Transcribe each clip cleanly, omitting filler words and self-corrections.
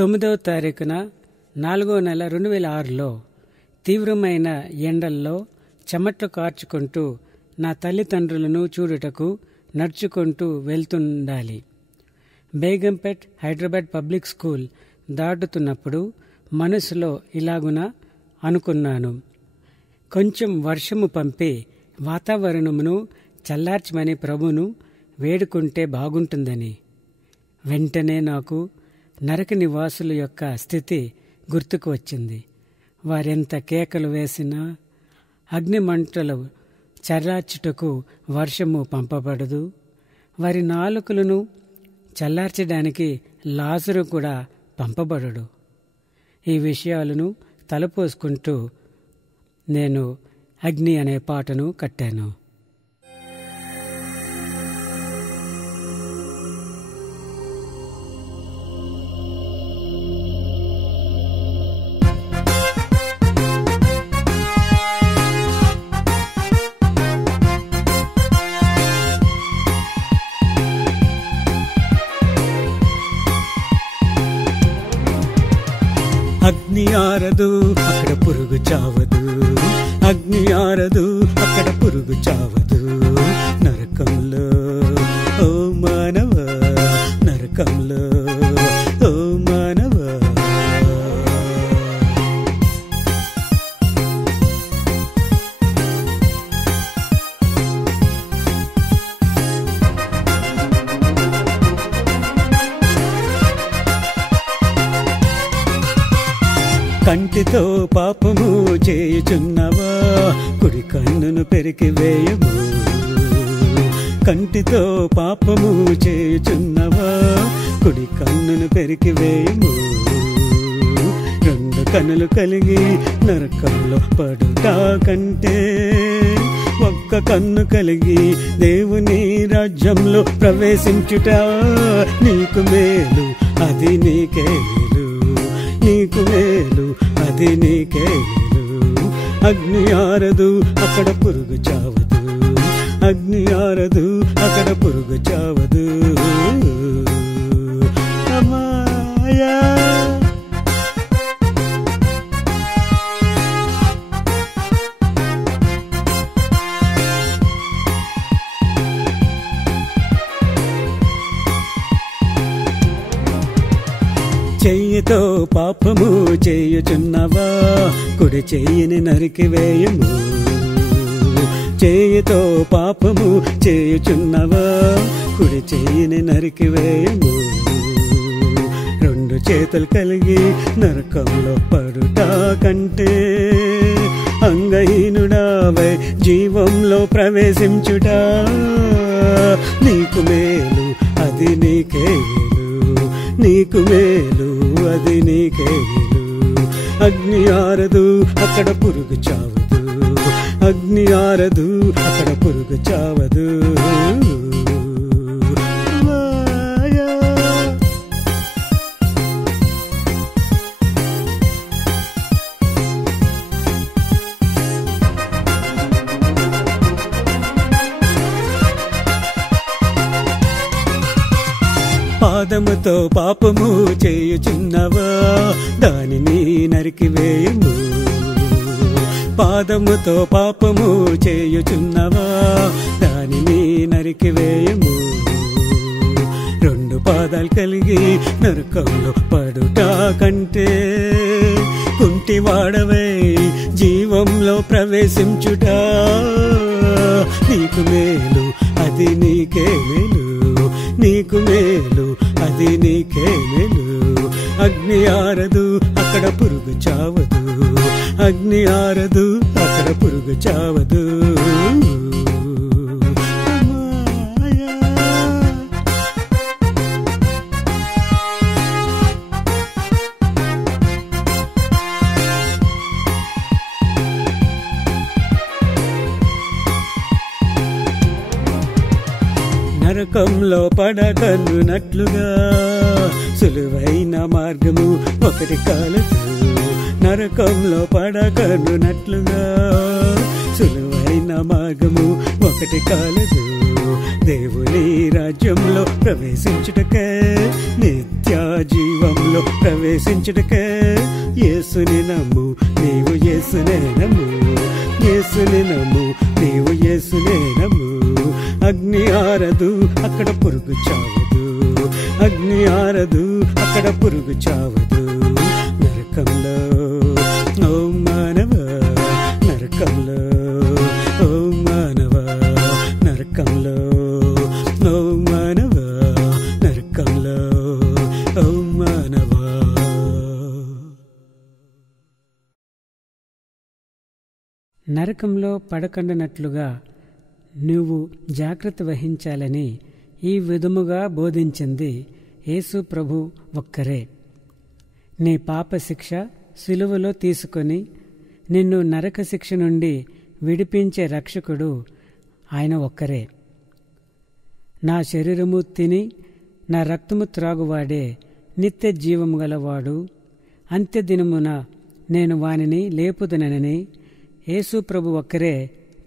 9వ తారీఖున 4వ నెల 2006లో తీవ్రమైన ఎండల్లో చెమట్లు కార్చుకుంటూ నా తల్లిదండ్రులను చూడుటకు నడుచుకుంటూ వెళ్తుండాలి. బేగంపేట్ హైదరాబాద్ పబ్లిక్ స్కూల్ దాటుతున్నప్పుడు మనసులో ఇలాగున అనుకున్నాను, కొంచెం వర్షము పంపి వాతావరణమును చల్లార్చమని ప్రభును వేడుకుంటే బాగుంటుందని. వెంటనే నాకు నరక నివాసుల యొక్క స్థితి గుర్తుకు వచ్చింది. వారెంత కేకలు వేసినా అగ్నిమంటలు చల్లార్చుటకు వర్షము పంపబడదు. వారి నాలుకలను చల్లార్చడానికి లాజరు కూడా పంపబడడు. ఈ విషయాలను తలపోసుకుంటూ నేను అగ్ని అనే పాటను కట్టాను. అగ్ని ఆరదు అక్కడ పురుగు చావదు, అగ్ని ఆరదు అక్కడ పురుగు చావదు. నరకంలో ఓ మానవ, నరకంలో ఓ మానవ. కంటితో పాపము చేయుచున్నవా, కుడి కన్నును పెరికి వేయము. కంటితో పాపము చేయుచున్నవా, కుడి కన్నును పెరికి వేయము. రెండు కన్నులు కలిగి నరకంలో పడుట కంటే ఒక్క కన్ను కలిగి దేవుని రాజ్యంలో ప్రవేశించుట నీకు మేలు, అది నీకే మేలు, నీకు మేలు, అది నీకే మేలు. అగ్ని ఆరదు అక్కడ పురుగు చావదు, అగ్ని ఆరదు అక్కడ పురుగు చావదు. అమ్మాయా చెయ్యితో పాపము చేయుచున్నవా, కుడి చెయ్యిని నరికి వేయము. చెయ్యితో పాపము చేయుచున్నవా, కుడి చెయ్యిని నరికి వేయము. రెండు చేతులు కలిగి నరకంలో పడుట కంటే అంగహీనుడావై జీవంలో ప్రవేశించుట నీకు మేలు, అది నీకే మేలు, నీకు మేలు, అది నీకే మేలు. అగ్ని ఆరదు అక్కడ పురుగు చావదు, అగ్ని ఆరదు అక్కడ పురుగు చావదు. పాదముతో పాపము చేయుచున్నవా, దానిని నరికి వేయము. పాదముతో పాపము చేయుచున్నవా, దానిని నరికి వేయము. రెండు పాదాలు కలిగి నరకంలో పడుట కంటే కుంటివాడవై జీవంలో ప్రవేశించుట నీకు మేలు, అది నీకే మేలు, నీకు మేలు, అది నీకే మేలు. అగ్ని ఆరదు అక్కడ పురుగు చావదు, అగ్ని ఆరదు అక్కడ పురుగు చావదు. నరకంలో పడకనున్నట్లుగా సులువైన మార్గము ఒకటి కాలదు. నరకంలో పడకనున్నట్లుగా సులువైన మార్గము ఒకటి కాలదు. దేవుని రాజ్యంలో ప్రవేశించుటకే, నిత్య జీవంలో ప్రవేశించుటకే యేసుని నమ్ము, నీవు యేసునే నమ్ము, యేసుని నమ్ము, నీవు యేసునే నమ్ము. అగ్ని ఆరదు అక్కడ పురుగు చావదు, అగ్ని ఆరదు అక్కడ పురుగు చావదు. నరకంలో ఓ మానవ, నరకంలో ఓ మానవ, నరకంలో ఓ మానవ, నరకంలో ఓ మానవ. నరకంలో పడకండనట్లుగా నువ్వు జాగ్రత్త వహించాలని ఈ విధముగా బోధించింది యేసు ప్రభు ఒక్కరే. నీ పాప శిక్ష సిలువలో తీసుకొని నిన్ను నరక శిక్ష నుండి విడిపించే రక్షకుడు ఆయన ఒక్కరే. నా శరీరము తిని నా రక్తము త్రాగువాడే నిత్య జీవము గలవాడు, అంత్యదినమున నేను వానిని లేపుదనని యేసు ప్రభు ఒక్కరే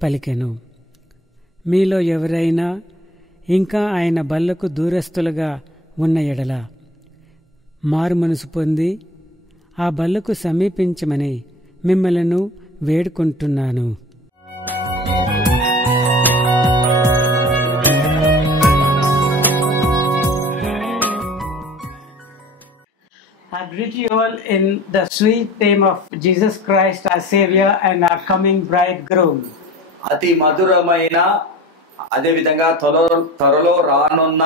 పలికెను. మీలో ఎవరైనా ఇంకా ఆయన బల్లకు దూరస్తులుగా ఉన్న ఎడల మారు మనసు పొంది ఆ బల్లకు సమీపించమని మిమ్మలను వేడుకుంటున్నాను. I greet you all in the sweet name of Jesus Christ, our Savior and our coming bridegroom. అతి మధురమైన అదే విధంగా త్వరలో రానున్న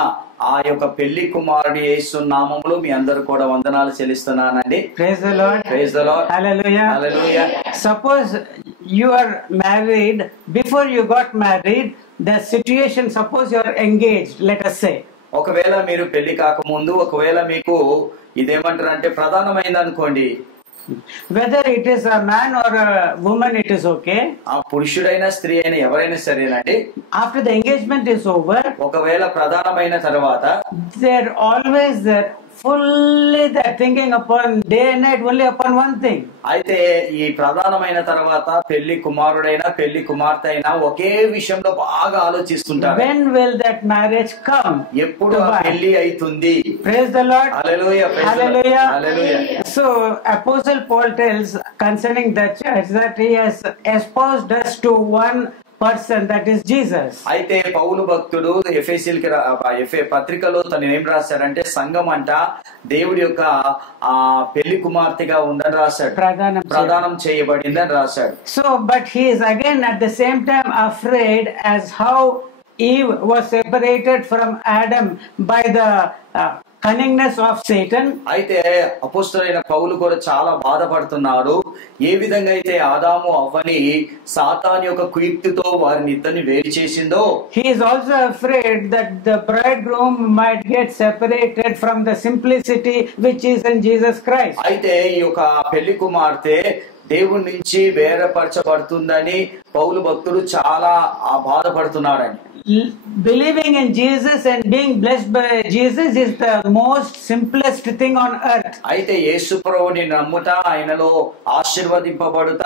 ఆ యొక్క పెళ్లి కుమారుడి యేసు నామములో మీ అందరూ కూడా వందనాలు చెల్లిస్తున్నానండి. Praise the Lord. Praise the Lord. Hallelujah. Hallelujah. Suppose you are married, before you got married, the situation, suppose you are engaged, let us say. ఒకవేళ మీరు పెళ్లి కాకముందు ఒకవేళ మీకు ఇదేమంటారు అంటే ప్రధానమైంది అనుకోండి, whether it is a man or a woman, it is okay. ఆ పురుషుడైనా స్త్రీ అయినా ఎవరైనా సరేనండి, After the engagement is over, ఒకవేళ ప్రధానమైన తర్వాత they're always fully they're thinking upon day and night only upon one thing. అయితే ఈ ప్రధానమైన తర్వాత పెళ్లి కుమారుడైనా పెళ్లి కుమార్తె అయినా ఒకే విషయంలో బాగా ఆలోచిస్తుంటారు. When will that marriage come? ఎప్పుడు ఆ పెళ్లి అవుతుంది? Praise the Lord. Hallelujah. Praise Hallelujah. the Lord. Hallelujah. So Apostle Paul tells concerning the church that he has espoused us to one person, that is Jesus. అయితే పౌలు భక్తుడు ఎఫెసీయులకి పత్రికలో తను ఏం రాశాడంటే సంఘం అంట దేవుడి యొక్క ఆ పెళ్లి కుమార్తెగా ఉందని రాశాడు, ప్రదానం చేయబడిందని రాశాడు. So but he is again at the same time afraid as how Eve was separated from Adam by the cunningness of Satan. అయితే అపోస్తలుడైన పౌలు కూడా చాలా బాధపడుతున్నారు. ఏ విధంగా అయితే ఆదాము అవ్వని సాతాను యొక్క కుయుక్తితో వారిని ఇద్దరిని వేరు చేసిందో, he is also afraid that the bridegroom might get separated from the simplicity which is in Jesus Christ. అయితే ఈ యొక్క పెళ్లి కుమార్తె దేవుడి నుంచి వేరపరచబడుతుందని పౌలు భక్తుడు చాలా బాధపడుతున్నాడని. Believing in Jesus and being blessed by Jesus is the most simplest thing on earth. అయితే యేసు ప్రభువుని నమ్ముట, ఆయనలో ఆశీర్వదింపబడుట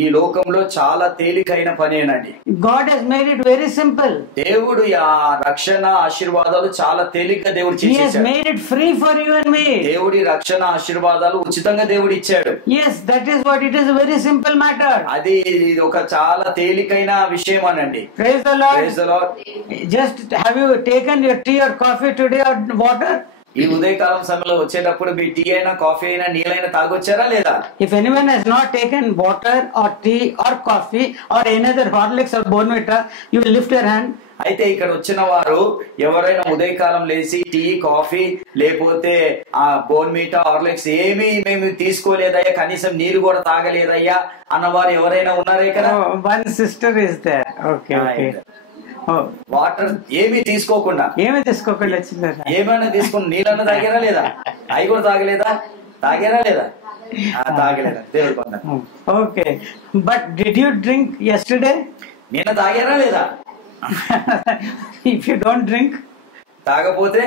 ఈ లోకంలో చాలా తేలికైన పనేనండి. God has made it very simple. దేవుడు ఆ రక్షణ ఆశీర్వాదాలు చాలా తేలికగా దేవుడు He has చేసేసాడు. made it free for you and me. దేవుడి రక్షణ ఆశీర్వాదాలు ఉచితంగా దేవుడు ఇచ్చాడు. Yes, that is what it is, a very simple matter. అది ఒక చాలా తేలికైన విషయం అనండి. Praise the Lord. Praise the Lord. Just have you taken your tea or coffee today or water? ఈ ఉదయకాలం సమయంలో వచ్చేటప్పుడు మీ టీ అయినా కాఫీ అయినా నీళ్ళైనా తాగొచ్చారా లేదా? If anyone has not taken water or tea or coffee or another Horlicks or Bournvita, you will lift your hand. అయితే ఇక్కడ వచ్చిన వారు ఎవరైనా ఉదయకాలం లేచి టీ కాఫీ లేకపోతే ఆ బోర్న్మీటా హార్లిక్స్ ఏమీ మేము తీసుకోలేదయ్యా, కనీసం నీరు కూడా తాగలేదయ్యా అన్నవారు ఎవరైనా ఉన్నారా ఇక్కడ? One sister is there. Okay. Water ఏమీ తీసుకోకుండా వచ్చిందా? ఏమైనా తీసుకుని నీళ్ళన్నా తాగారా లేదా? అవి కూడా తాగలేదా? తాగారా లేదా? తాగలేదా? దేవుడు పొందారు. Okay, but did you drink yesterday? నిన్న తాగారా లేదా? ఇఫ్ యూ డోంట్ డ్రింక్, తాగపోతే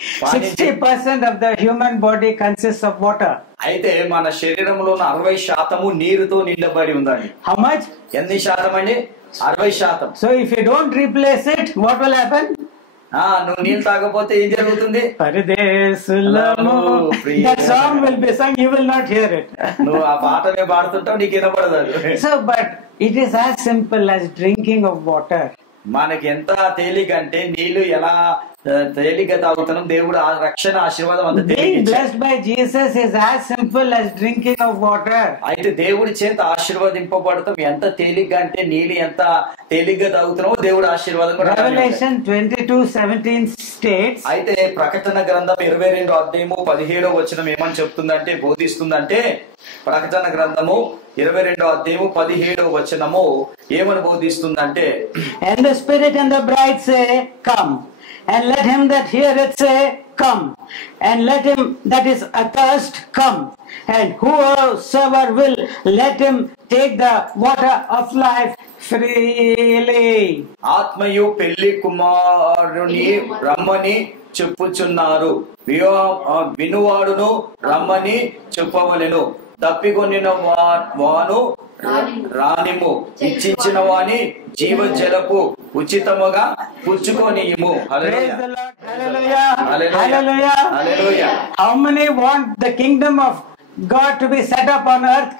60% of the human body consists of water. అయితే మన శరీరంలో 60% నీరుతో నిండబడి ఉందండి. How much? ఎన్ని శాతం అండి? 60%. So if you don't replace it, what will happen? నువ్వు నీళ్ళు తాగకపోతే ఏం జరుగుతుంది? Paradesulamu. That song will be sung, you will not hear it. నువ్వు ఆ పాటనే పాడుతుంటావు, నీకు వినపడదు. So, but it is as simple as drinking of water. మనకి ఎంత తేలిక అంటే నీళ్లు ఎలా తేలిక తాగుతున్నాం, దేవుడు ఆ రక్షణ ఆశీర్వాదం అంత Being blessed by Jesus is as simple as drinking of water. అయితే దేవుడి చేత ఆశీర్వదింపబడతాం ఎంత తేలిగ్గా అంటే నీళ్ళు ఎంత తేలిగ్గా తాగుతున్నామో దేవుడు ఆశీర్వాదం కూడా. Revelation 22:17 states. అయితే ప్రకటన గ్రంథం 22:17 ఏమని చెప్తుందంటే, బోధిస్తుందంటే, ప్రకటన గ్రంథము 22:17 ఏమని బోధిస్తుందంటే, And the Spirit and the bride say, Come. And let him that heareth say, Come. And let him that is athirst come. And whosoever will, let him take the water of life freely. ఆత్మయు పెళ్లి కుమారుని రమ్మని చెప్పుచున్నారు, వినువాడును రమ్మని చెప్పవలెను, తప్పికొనిన వాను రానిము, ఇచ్చించిన వాని జీవజలపు ఉచితముగా పుచ్చుకొనియుము. Hallelujah. Hallelujah. Hallelujah. How many want the kingdom of God to be set up on earth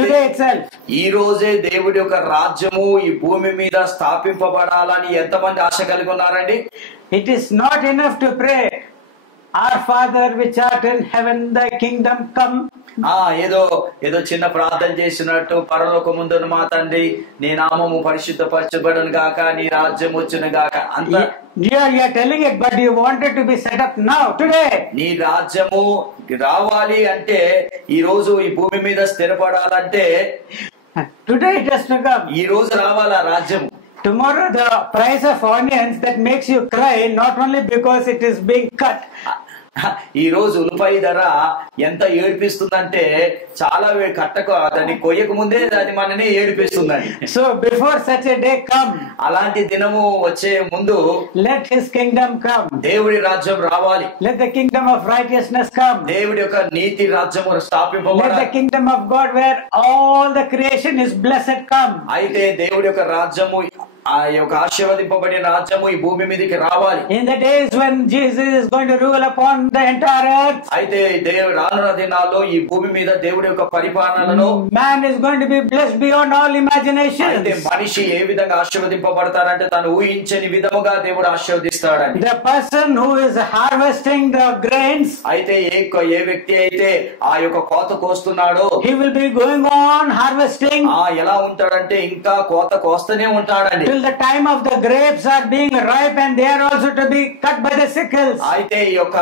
today itself? ఈ రోజే దేవుడి యొక్క రాజ్యము ఈ భూమి మీద స్థాపింపబడాలని ఎంతమంది ఆశ కలిగి ఉన్నారండి? It is not enough to pray, Our Father which art in heaven, thy kingdom come. ఏదో చిన్న ప్రార్థన చేసినట్టు, పరలోకమందున్న మా తండ్రి నీ నామము పరిశుద్ధపరచబడును గాక, నీ రాజ్యం వచ్చును గాక. అంత you are telling it, but you want it to be set up now, today. నీ రాజ్యము రావాలి అంటే, ఈ రోజు ఈ భూమి మీద స్థిరపడాలంటే today it has to come. ఈ రోజు రావాలా రాజ్యం. Tomorrow the price of onions that makes you cry, not only because it is being cut. ఈ రోజు ఉల్లిపాయ ధర ఎంత ఏడిపిస్తుందంటే, చాలా కట్టక దాన్ని కొయ్యక ముందే దాన్ని మనని ఏడిపిస్తుందండి. So before such a day come, అలాంటి దినము వచ్చే ముందు let his kingdom come. దేవుడి రాజ్యం రావాలి. Let the kingdom of righteousness come. దేవుడి యొక్క నీతి రాజ్యము Let స్థాపింపబడాలి. the kingdom of God where all the creation is blessed come. అయితే దేవుడి యొక్క రాజ్యము, ఆ యొక్క ఆశీర్వదింపబడిన రాజ్యము ఈ భూమి మీదకి రావాలి. In the days when Jesus is going to rule upon the entire earth, అయితే రానున్న దినాల్లో ఈ భూమి మీద దేవుడి యొక్క పరిపాలనను man is going to be blessed beyond all అయితే imagination. మనిషి ఏ విధంగా ఆశీర్వదింపబడతారంటే, తను ఊహించని విధముగా దేవుడు ఆశీర్వదిస్తాడని. The person who is harvesting the grains, అయితే ఏ వ్యక్తి అయితే ఆ యొక్క కోత కోస్తున్నాడో, he will be going on harvesting ఎలా ఉంటాడంటే ఇంకా కోత కోస్తూనే ఉంటాడండి. till the time of the grapes are being ripe and they are also to be cut by the sickles. అయితే ఈ యొక్క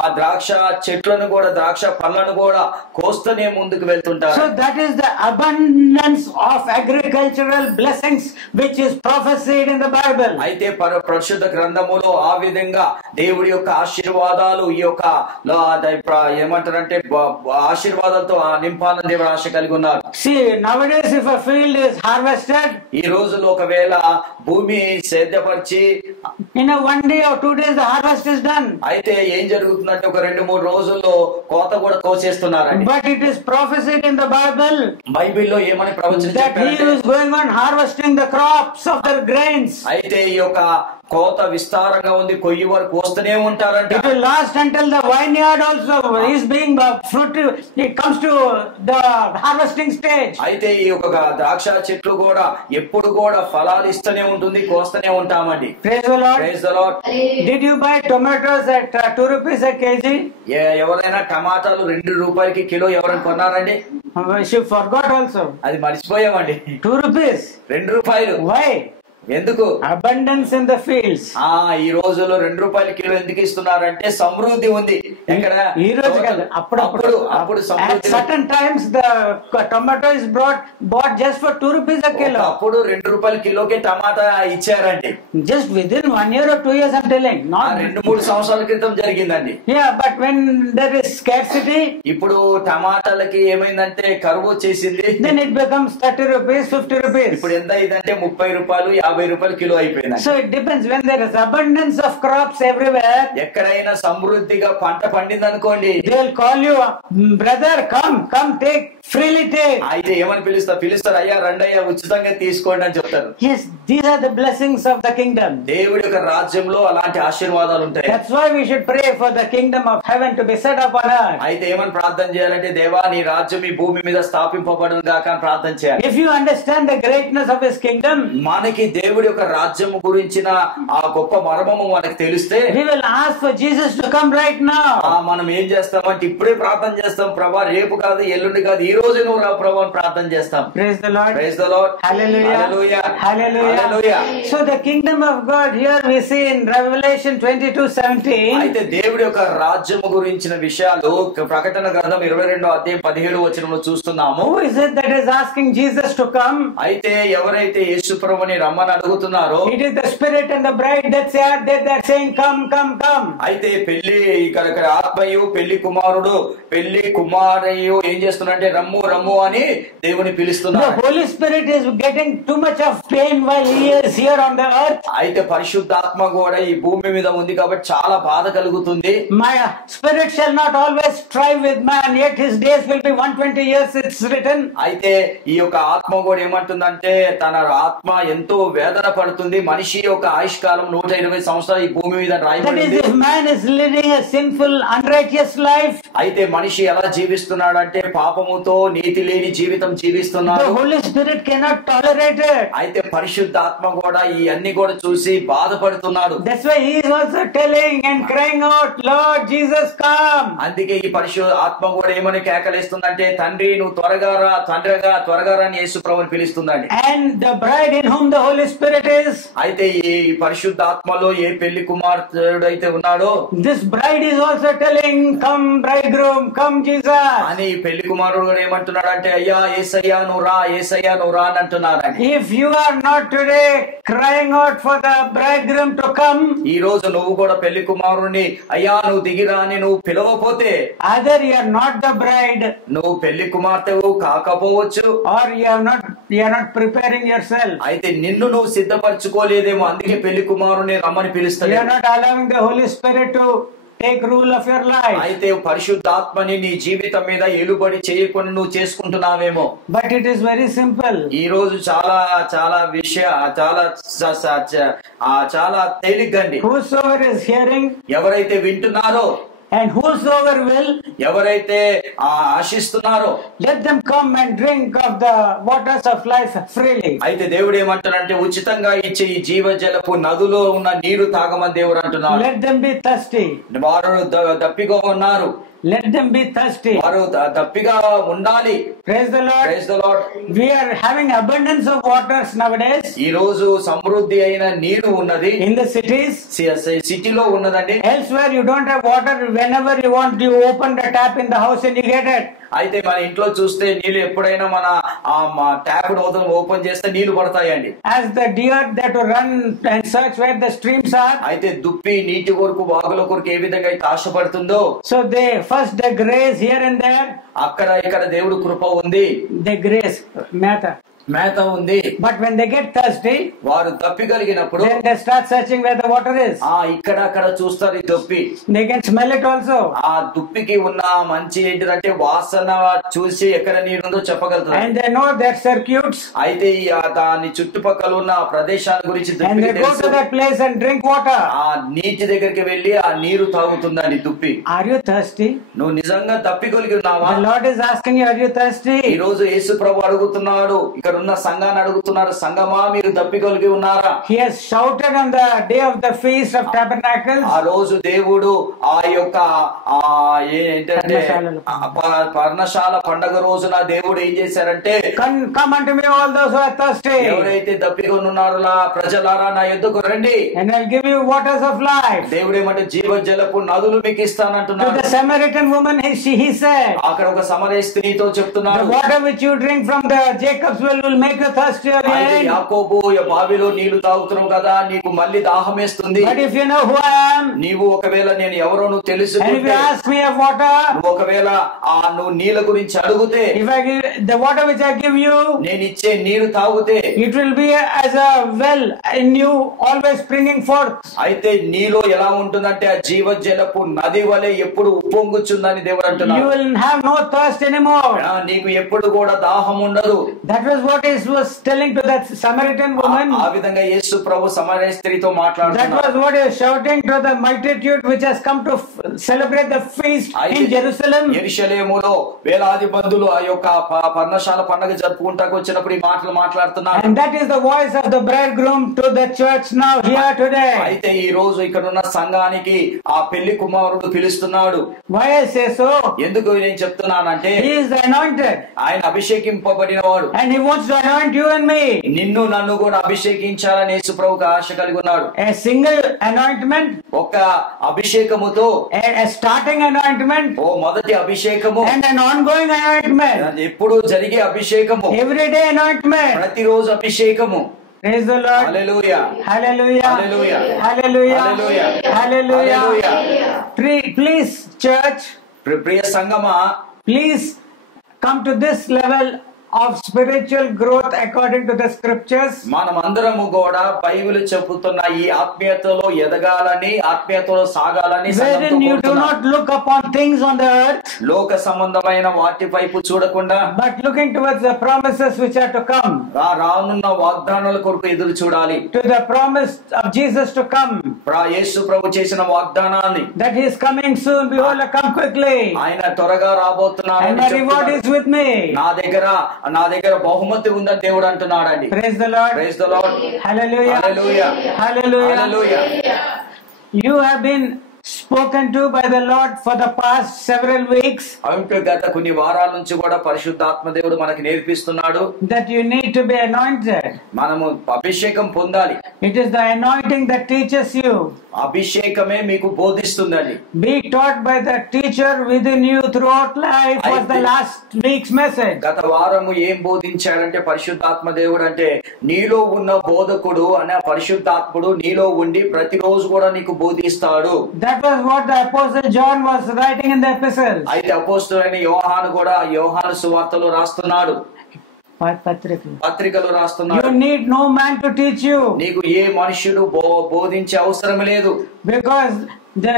ఆ ద్రాక్ష చెట్లను కూడా, ద్రాక్ష పళ్ళను కూడా కోస్తూనే ముందుకు వెళ్తుంటారు. So that is the abundance of agricultural blessings which is prophesied in the Bible. అయితే పరిశుద్ధ గ్రంథములో ఆ విధంగా దేవుడి యొక్క ఆశీర్వాదాలు, ఈ యొక్క ఏమంటారంటే ఆశీర్వాదాలతో నింపాలని దేవుడు ఆశ కలిగి ఉన్నారు. See, nowadays if a field is harvested, ఈ రోజుల్లో ఒకవేళ భూమి సేద్యపరిచి in a 1 day or 2 days the harvest is done. అయితే ఏం జరుగుతుందంటే ఒక 2-3 రోజుల్లో కోత కూడా కోసేస్తున్నారండి. But it is prophesied in the Bible బైబిల్లో ఏమని ప్రవచనం that he చెప్పారంటే, is going on harvesting the crops of their grains. అయితే ఈ యొక్క కోత విస్తారంగా ఉంది, కొయ్యి వరకు కోస్తూనే ఉంటారంట. It will last until the vineyard also is being fruit. It comes to the harvesting stage. అయితే ఈ యొక్క ద్రాక్ష చెట్లు కూడా ఎప్పుడు కూడా ఫలాలు ఇస్తూనే ఉంటుంది, కోస్తూనే ఉంటామండి. Praise the Lord. Praise the Lord. Did you buy tomatoes at 2 rupees a kg? ఎవరైనా టమాటాలు 2 రూపాయలకి కిలో ఎవరైనా కొన్నారండి? She forgot also. అది మర్చిపోయామండి. 2 rupees. 2 రూపాయలు. Why? ఎందుకు? Abundance in the fields. ఈ రోజులో 2 రూపాయల కిలో ఎందుకు ఇస్తున్నారంటే సమృద్ధి ఉంది. ఎక్కడ? ఈ రోజు కాదు, అప్పుడు సమృద్ధి. At certain times the tomato is bought just for 2 rupees a kilo. అప్పుడు 2 రూపాయల కిలోకి టమాటా ఇచ్చారండి. Just within 1 year or 2 years, I'm telling. Not 2-3 సంవత్సరాల క్రితం జరిగిందండి. Yeah, but when there is scarcity, ఇప్పుడు టమాటాలకి ఏమైందంటే కరువు వచ్చేసింది. then it becomes 30 rupees, 50 rupees. ఇప్పుడు ఎంత అయిందంటే 30 రూపాయలు, 50 రూపాయలు కిలో అయిపోయింది. So it depends. When there is abundance of crops everywhere, ఎక్కడైనా సమృద్ధిగా పంట పండింది అనుకోండి, they will call you, brother, come take, freely take. అయితే ఏమని పిలుస్తారు, అయ్యా రండయ్యా ఉచితంగా తీసుకోండి అని చెప్తారు. Yes, these are the blessings of the kingdom. దేవుడి యొక్క రాజ్యంలో అలాంటి ఆశీర్వాదాలు ఉంటాయి. That's why we should pray for the kingdom of heaven to be set up on earth. అయితే ఏమని ప్రార్థన చేయాలంటే, దేవా నీ రాజ్యం ఈ భూమి మీద స్థాపింపబడును గాక అని ప్రార్థన చేయాలి. If you understand the greatness of his kingdom, మనకి దేవుడి యొక్క రాజ్యం గురించిన ఆ గొప్ప మర్మము మనకు తెలిస్తే, we will ask for Jesus to come right now. మనం ఏం చేస్తామంటే ఇప్పుడే ప్రార్థన చేస్తాం, ప్రభా రేపు కాదు ఎల్లుండి కాదు ఈ రోజే నువ్వు రా ప్రభా అని ప్రార్థన చేస్తాం. Praise the Lord. Praise the Lord. Hallelujah. Hallelujah. Hallelujah. Hallelujah. So the kingdom of God here we see in Revelation 22:17. అయితే దేవుడి యొక్క రాజ్యము గురించిన విషయాలు ప్రకటన గ్రంథం 22:17 చూస్తున్నాము. Who is it that is asking Jesus to come? అయితే ఎవరైతే యేసు ప్రభుని రమ్మని అడుగుతున్నారో, It is the spirit and the bride that are saying, come, come, come. అయితే పెళ్లి ఇక్కడ ఆత్మయు పెళ్లి కుమారుడు పెళ్లి కుమారయ్యు ఏం చేస్తున్నారంటే రమ్ము రమ్ము అని దేవుని The పిలుస్తున్నారు. Holy Spirit is getting too much of pain while he is here on the earth. అయితే పరిశుద్ధాత్మ కూడా ఈ భూమి మీద ఉంది కాబట్టి చాలా బాధ కలుగుతుంది. My spirit shall not always strive with man, yet his days will be 120 years, it's written. అయితే ఈ యొక్క ఆత్మ కూడా ఏమంటుందంటే, తన ఆత్మ ఎంతో వేదన పడుతుంది. మనిషి యొక్క ఆయుష్కాలం 120 సంవత్సరాలు ఈ భూమి మీద That is, రాయబడింది. if man is living a sinful, unrighteous life, అయితే మనిషి ఎలా జీవిస్తున్నాడు అంటే పాపముతో నీతి లేని జీవితం the జీవిస్తున్నాడు. Holy Spirit cannot tolerate it. అయితే పరిశుద్ధాత్మ కూడా ఈ అన్ని కూడా చూసి బాధపడుతున్నాడు. That's why he is also telling and crying out, Lord Jesus, come. అందుకే ఈ పరిశుద్ధ ఆత్మ కూడా ఏమని కేకలేస్తుందంటే, తండ్రి నువ్వు త్వరగా రా, త్వరగా రా అని యేసు ప్రభువుని పిలుస్తుందండి. And the bride in whom the Holy Spirit is, అయితే ఈ పరిశుద్ధ ఆత్మలో ఏ పెళ్లి కుమార్తెడు అయితే ఉన్నాడో, this bride is also telling, come bridegroom, come Jesus. అని ఈ పెళ్లి కుమారుడు కూడా ఏమంటున్నాడు అంటే, అయ్యా యేసయ్యా నువ్వు రా, యేసయ్యా నువ్వు రా అని అంటున్నారని. If you are not today crying out for the bridegroom to come, ఈ రోజు నువ్వు కూడా పెళ్లి కుమారుడిని అయ్యా నువ్వు దిగిరా అని నువ్వు పిలవపోతే, either you are not the bride నువ్వు పెళ్లి కుమార్తెవు కాకపోవచ్చు, or you are not preparing yourself. అయితే నిన్ను నువ్వు సిద్ధపరచుకోలేదేమో, అందుకే పెళ్లి కుమారుని రమ్మని You పిలుస్తాడు. are not allowing the Holy Spirit to take rule of your life. అయితే పరిశుద్ధాత్మని నీ జీవితం మీద ఏలుబడి చేయకుండా నువ్వు చేసుకుంటున్నావేమో. But it is very simple. ఈ రోజు చాలా చాలా చాలా తేలిగ్గాండి. Whosoever is hearing ఎవరైతే వింటున్నారో, and whosoever will, ఎవరైతే ఆశిస్తున్నారో, let them come and drink of the waters of life freely. అయితే దేవుడు ఏమంటాడంటే, ఉచితంగా ఇచ్చే ఈ జీవజలపు నదులో ఉన్న నీరు తాగమని దేవుడు అంటున్నాడు. Let them be thirsty. వారు దప్పిగా ఉన్నారు, Let them be thirsty. వారు దప్పిగా ఉండాలి. Praise the Lord. Praise the Lord. We are having abundance of waters nowadays ఈ రోజు సమృద్ధి అయిన నీరు ఉన్నది in the cities. సిటీలో ఉన్నదండి. Elsewhere you don't have water. Whenever you want, you open the tap in the house and you get it. అయితే మన ఇంట్లో చూస్తే నీళ్లు ఎప్పుడైనా మన ట్యాప్ ఓపెన్ చేస్తే నీళ్లు పడతాయండి. As the deer that run and search where the streams are, అయితే దుప్పి నీటి కొరకు వాగుల కొరకు ఏ విధంగా అయితే ఆశపడుతుందో, so they first they graze here and there. అక్కడ ఇక్కడ దేవుడు కృప ఉంది, They graze, మేత ఉంది. but when they get thirsty, వారు తప్పిగలిగినప్పుడు then they start searching where the water is. ఇక్కడ అక్కడ చూస్తారు ఈ దుప్పి. They can smell it also. ఆ దుప్పికి ఉన్న మంచి ఏంటిదంటే వాసన చూసి ఎక్కడ నీరుందో చెప్పగలుగుతారు. And they know that circuits. అయితే దాని చుట్టుపక్కల ఉన్న ప్రదేశాల గురించి And they go to that place and drink water. ఆ నీటి దగ్గరికి వెళ్లి ఆ నీరు తాగుతుందని దుప్పి. Are you thirsty? నువ్వు నిజంగా తప్పికొలిగి ఉన్నావా? The Lord is asking you, are you thirsty? ఈ రోజు యేసు ప్రభు అడుగుతున్నాడు, ఇక్కడ ఉన్న సంఘాన్ని అడుగుతున్నారు, సంఘమా మీరు తప్పికొలిగి ఉన్నారా? He has shouted on the day of the Feast of Tabernacles. ఆ రోజు దేవుడు ఆ యొక్క ఏంటంటే పర్ణశాల పండగ రోజున దేవుడు ఏం చేశారంటే, Come unto me all those who are thirsty, ఎవరైతే తప్పికొని ఉన్నారో ప్రజలారా నా యొద్దకు రండి, and I'll give you waters of life. దేవుడు ఏమంటే జీవజలపు నదులు మీకు To ఇస్తానంటున్నాడు. the Samaritan woman he said, అక్కడ ఒక సమరయ స్త్రీతో the చెప్తున్నాడు, water which you drink from the Jacob's well will make you thirsty అయితే again. యాకోబు బావిలో నీళ్లు తాగుతున్నావు కదా, నీకు మళ్ళీ దాహం వేస్తుంది. But if you know who I am, నీవు ఒకవేళ నేను ఎవరో నువ్వు and if you తెలుసుకుంటే, ask me of water, నువ్వు ఒకవేళ నువ్వు నీళ్ళ గురించి అడిగితే, if I give the water which I give you, నేను ఇచ్చే నీరు తాగితే it will be as a well in you, always springing forth. అయితే నీలో ఎలా ఉంటుందంటే ఆ జీవజలపు నది వలె ఎప్పుడు ఉప్పొంగుచుందని దేవుడు You అంటున్నాడు. will have no thirst anymore. నీకు ఎప్పుడు కూడా దాహం ఉండదు. That was what he was telling to that Samaritan woman. ఆ విధంగా యేసు ప్రభు సమరయ స్త్రీతో That మాట్లాడుతున్నాడు. was what he was shouting to the multitude which has come to celebrate the feast in Jerusalem. యెరూషలేములో వేలాది మందులు ఆ యొక్క పర్ణశాల పండుగ జరుపుకుంటాకు వచ్చినప్పుడు ఈ మాటలు మాట్లాడుతున్నారు. And that is the voice of the bridegroom to the church now here today. అయితే ఈ రోజు ఇక్కడ ఉన్న సంఘానికి ఆ పెళ్లి కుమారుడు పిలుస్తున్నాడు. Why I say so? ఎందుకు నేను చెప్తున్నానంటే He is the anointed, ఆయన అభిషేకింపబడిన వాడు. and he wants to anoint you and me. నిన్ను నన్ను కూడా అభిషేకించాలని యేసు ప్రభువుకు ఆశ కలిగి ఉన్నాడు. A single anointment, ఒక అభిషేకముతో, a starting anointment, ఓ మొదటి అభిషేకము, and an ongoing anointment. ఎప్పుడు జరిగే అభిషేకము, Everyday anointment. ప్రతిరోజు అభిషేకము. Praise the Lord. Hallelujah, Hallelujah. Hallelujah. Hallelujah. Hallelujah. Hallelujah. Hallelujah. Please, church, ప్రియ సంగమా, please come to this level of spiritual growth according to the scriptures. మనమందరము కూడా బైబిల్ చెబుతున్న ఈ ఆత్మీయతలో ఎదగాలని, ఆత్మీయతలో సాగాలని సంఘంతో Wherein you do కోరుతున్నాం. not look upon things on the earth, లోక సంబంధమైన వాటి వైపు చూడకుండా but looking towards the promises which are to come. రానున్న వాగ్దానాల కొరకు ఎదురు చూడాలి. To the promise of Jesus to come. యేసు ప్రభు చేసిన వాగ్దానాన్ని, That he is coming soon. Behold, I come quickly. ఆయన త్వరగా రాబోతున్నాడు And my reward is with me. నా దగ్గర బహుమతి ఉందని దేవుడు అంటున్నాడండి. Praise the Lord. Praise the lord. Hallelujah. Hallelujah. Hallelujah. Hallelujah. You have been spoken to by the Lord for the past several weeks అంటే గత కొన్ని వారాల నుంచి కూడా పరిశుద్ధాత్మ దేవుడు మనకి నేర్పిస్తున్నాడు. that you need to be anointed. మనము అభిషేకం పొందాలి. It is the anointing that teaches you. అభిషేకమే మీకు బోధిస్తుందండి. Be taught by the teacher within you throughout life was the last week's message. గత వారము ఏం బోధించాడంటే పరిశుద్ధాత్మ దేవుడు అంటే నీలో ఉన్న బోధకుడు అనే పరిశుద్ధాత్ముడు నీలో ఉండి ప్రతిరోజు కూడా నీకు బోధిస్తాడు. That was what the apostle John was writing in the epistles. అయితే అపోస్తలుడైన యోహాను కూడా యోహాను సువార్తలో రాస్తున్నాడు, పత్రికలు రాస్తున్నాడు. You need no man to teach you, నీకు ఏ మనుష్యుడు బోధించే అవసరం లేదు. because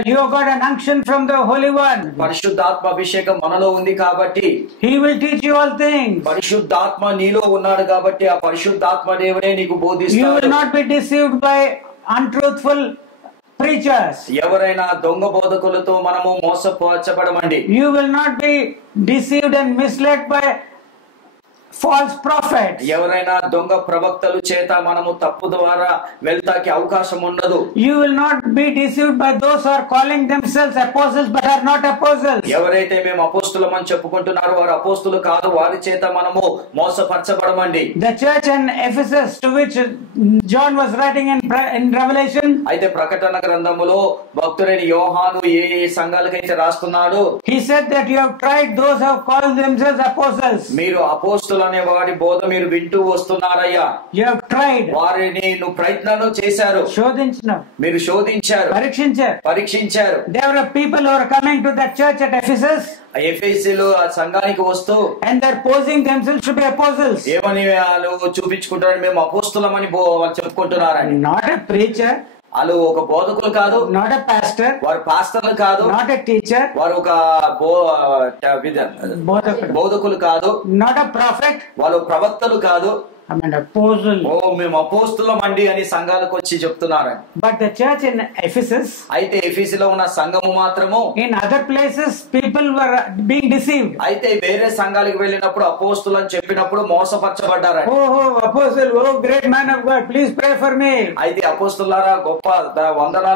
you have got an unction from the Holy One. పరిశుద్ధాత్మ అభిషేకం మనలో ఉంది కాబట్టి He will teach you all things. పరిశుద్ధాత్మ నీలో ఉన్నాడు కాబట్టి ఆ పరిశుద్ధాత్మ దేవుడే నీకు You will బోధిస్తాడు. not be deceived by untruthful preachers. ఎవరైనా దొంగ బోధకులతో మనము మోసపరచబడమండి. You will not be deceived and misled by false prophets. ఎవరైనా దొంగ ప్రవక్తలు చేత మనము తప్పు ద్వారా వెళ్తాకి అవకాశం ఉండదు. You will not be deceived by those who are calling themselves apostles but are not apostles. ఎవరైతే మేము అపోస్తులమని చెప్పుకుంటున్నారో వారు అపోస్తులు కాదు, వారి చేత మనము మోసపరచబడమండి. The church in Ephesus, to which John was writing in Revelation, అయితే ప్రకటన గ్రంథములో భక్తుడైన యోహాను ఏ సంఘాలకైతే రాస్తున్నాడు, he said that you have tried those who have called themselves apostles. మీరు అపోస్తులు అనే వాడి బోధ మీరు వింటూ వస్తున్నారయ్యా. You have tried. వారిని నువ్వు ప్రయత్నం చేశారు, శోధించినారు, మీరు శోధించారు, పరీక్షించారు. There were people who are coming to that church at Ephesus, ఎఫెసీలో ఆ సంఘానికి వస్తూ and they're posing themselves to be apostles. ఏమని వాళ్ళు చూపించుకుంటారని మేము అపోస్తులమని వాళ్ళు చెప్పుకుంటున్నారని. Not a preacher, వాళ్ళు ఒక బోధకులు కాదు, not a pastor, వారు పాస్టర్లు కాదు, not a teacher, వారు ఒక బోధకులు కాదు, not a prophet, వాళ్ళు ప్రవక్తలు కాదు. I mean apostle. మేము అపోస్తులం అండి అని సంఘాలకు వచ్చి చెప్తున్నారు. But the church in Ephesus, అయితే ఎఫెసీలో ఉన్న సంఘము మాత్రము, in other places people were being deceived. అయితే వేరే సంఘాలకు వెళ్ళినప్పుడు అపోస్తులు అని చెప్పినప్పుడు మోసపరచబడ్డారు. Oh apostle, oh great man of God, please pray for me. అయితే అపోస్తులారా గొప్ప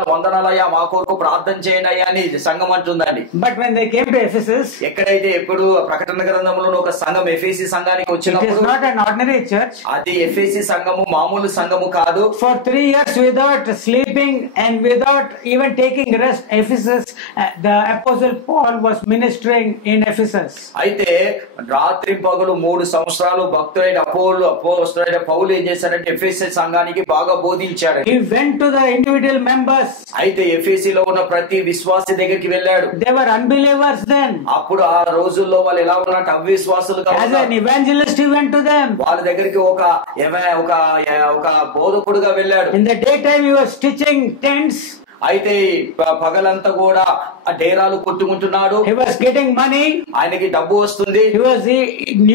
వందనాలయ్యా మా కొరకు ప్రార్థన చేయండి అయ్యా అని సంఘం అంటుందండి. But when they came to Ephesus, ఎక్కడైతే ఎప్పుడు ప్రకటన గ్రంథంలో ఒక సంఘం ఎఫెసీ సంఘానికి it is వచ్చినప్పుడు not an ordinary church. అది ఎఫెసీ సంఘము మామూలు సంఘము కాదు. For 3 years without sleeping and without even taking rest, Ephesus, the apostle Paul was ministering in Ephesus. అయితే రాత్రి పగలు 3 సంవత్సరాలు భక్తుడైన అపోస్తలుడైన పౌలు ఏం చేశారంటే ఎఫెసీ సంఘానికి బాగా బోధించాడు. He went to the individual members. అయితే ఎఫెసీలో ఉన్న ప్రతి విశ్వాసి దగ్గరికి వెళ్ళాడు. They were unbelievers then. అప్పుడు ఆ రోజుల్లో వాళ్ళు ఎలా ఉన్నట్టు అవిశ్వాసులుగా As an evangelist, he went to them. వాళ్ళ దగ్గరికి ఒక బోధకుడుగా వెళ్ళాడు. In the daytime, he was stitching tents. అయితే పగలంతా కూడా ఆ డేరాలు కొట్టుకుంటున్నాడు. He was getting money. ఆయనకి డబ్బు వస్తుంది. He was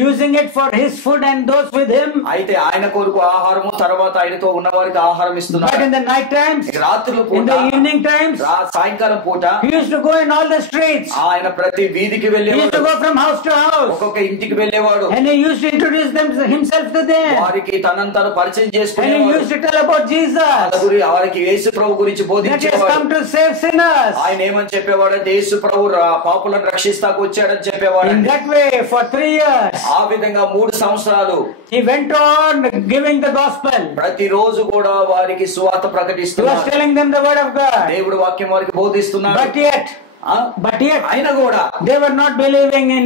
using it for his food and those with him. అయితే ఆయన కొరకు ఆహారము, తర్వాత ఆయనతో ఉన్న వారికి ఆహారం ఇస్తున్నాడు. But in the night times, రాత్రుల పూట, in the evening times, సాయంకాలం పూట he used to go in all the streets. ఆయన ప్రతి వీధికి He used to వెళ్ళేవాడు. go from house to house. ఒక్కొక్క ఇంటికి వెళ్ళేవాడు. And he used to introduce himself to them. వారికి తనను తాను పరిచయం And he చేసుకునేవాడు. used to tell about Jesus. వారికి యేసు ప్రభు గురించి That he has బోధించేవాడు. come to save sinners. ఆయన ఏమని చెప్పేవాడంటే యేసు ప్రభు పాపులను రక్షిస్తాకు వచ్చాడని చెప్పేవాడు. In that way, for 3 years, ఆ విధంగా 3 సంవత్సరాలు he went on giving the gospel. ప్రతిరోజు కూడా వారికి సువార్త He was ప్రకటిస్తున్నాడు. telling them the word of God. దేవుడు వాక్యం వారికి బోధిస్తున్నాడు. But yet, ఆయన కూడా they were not believing in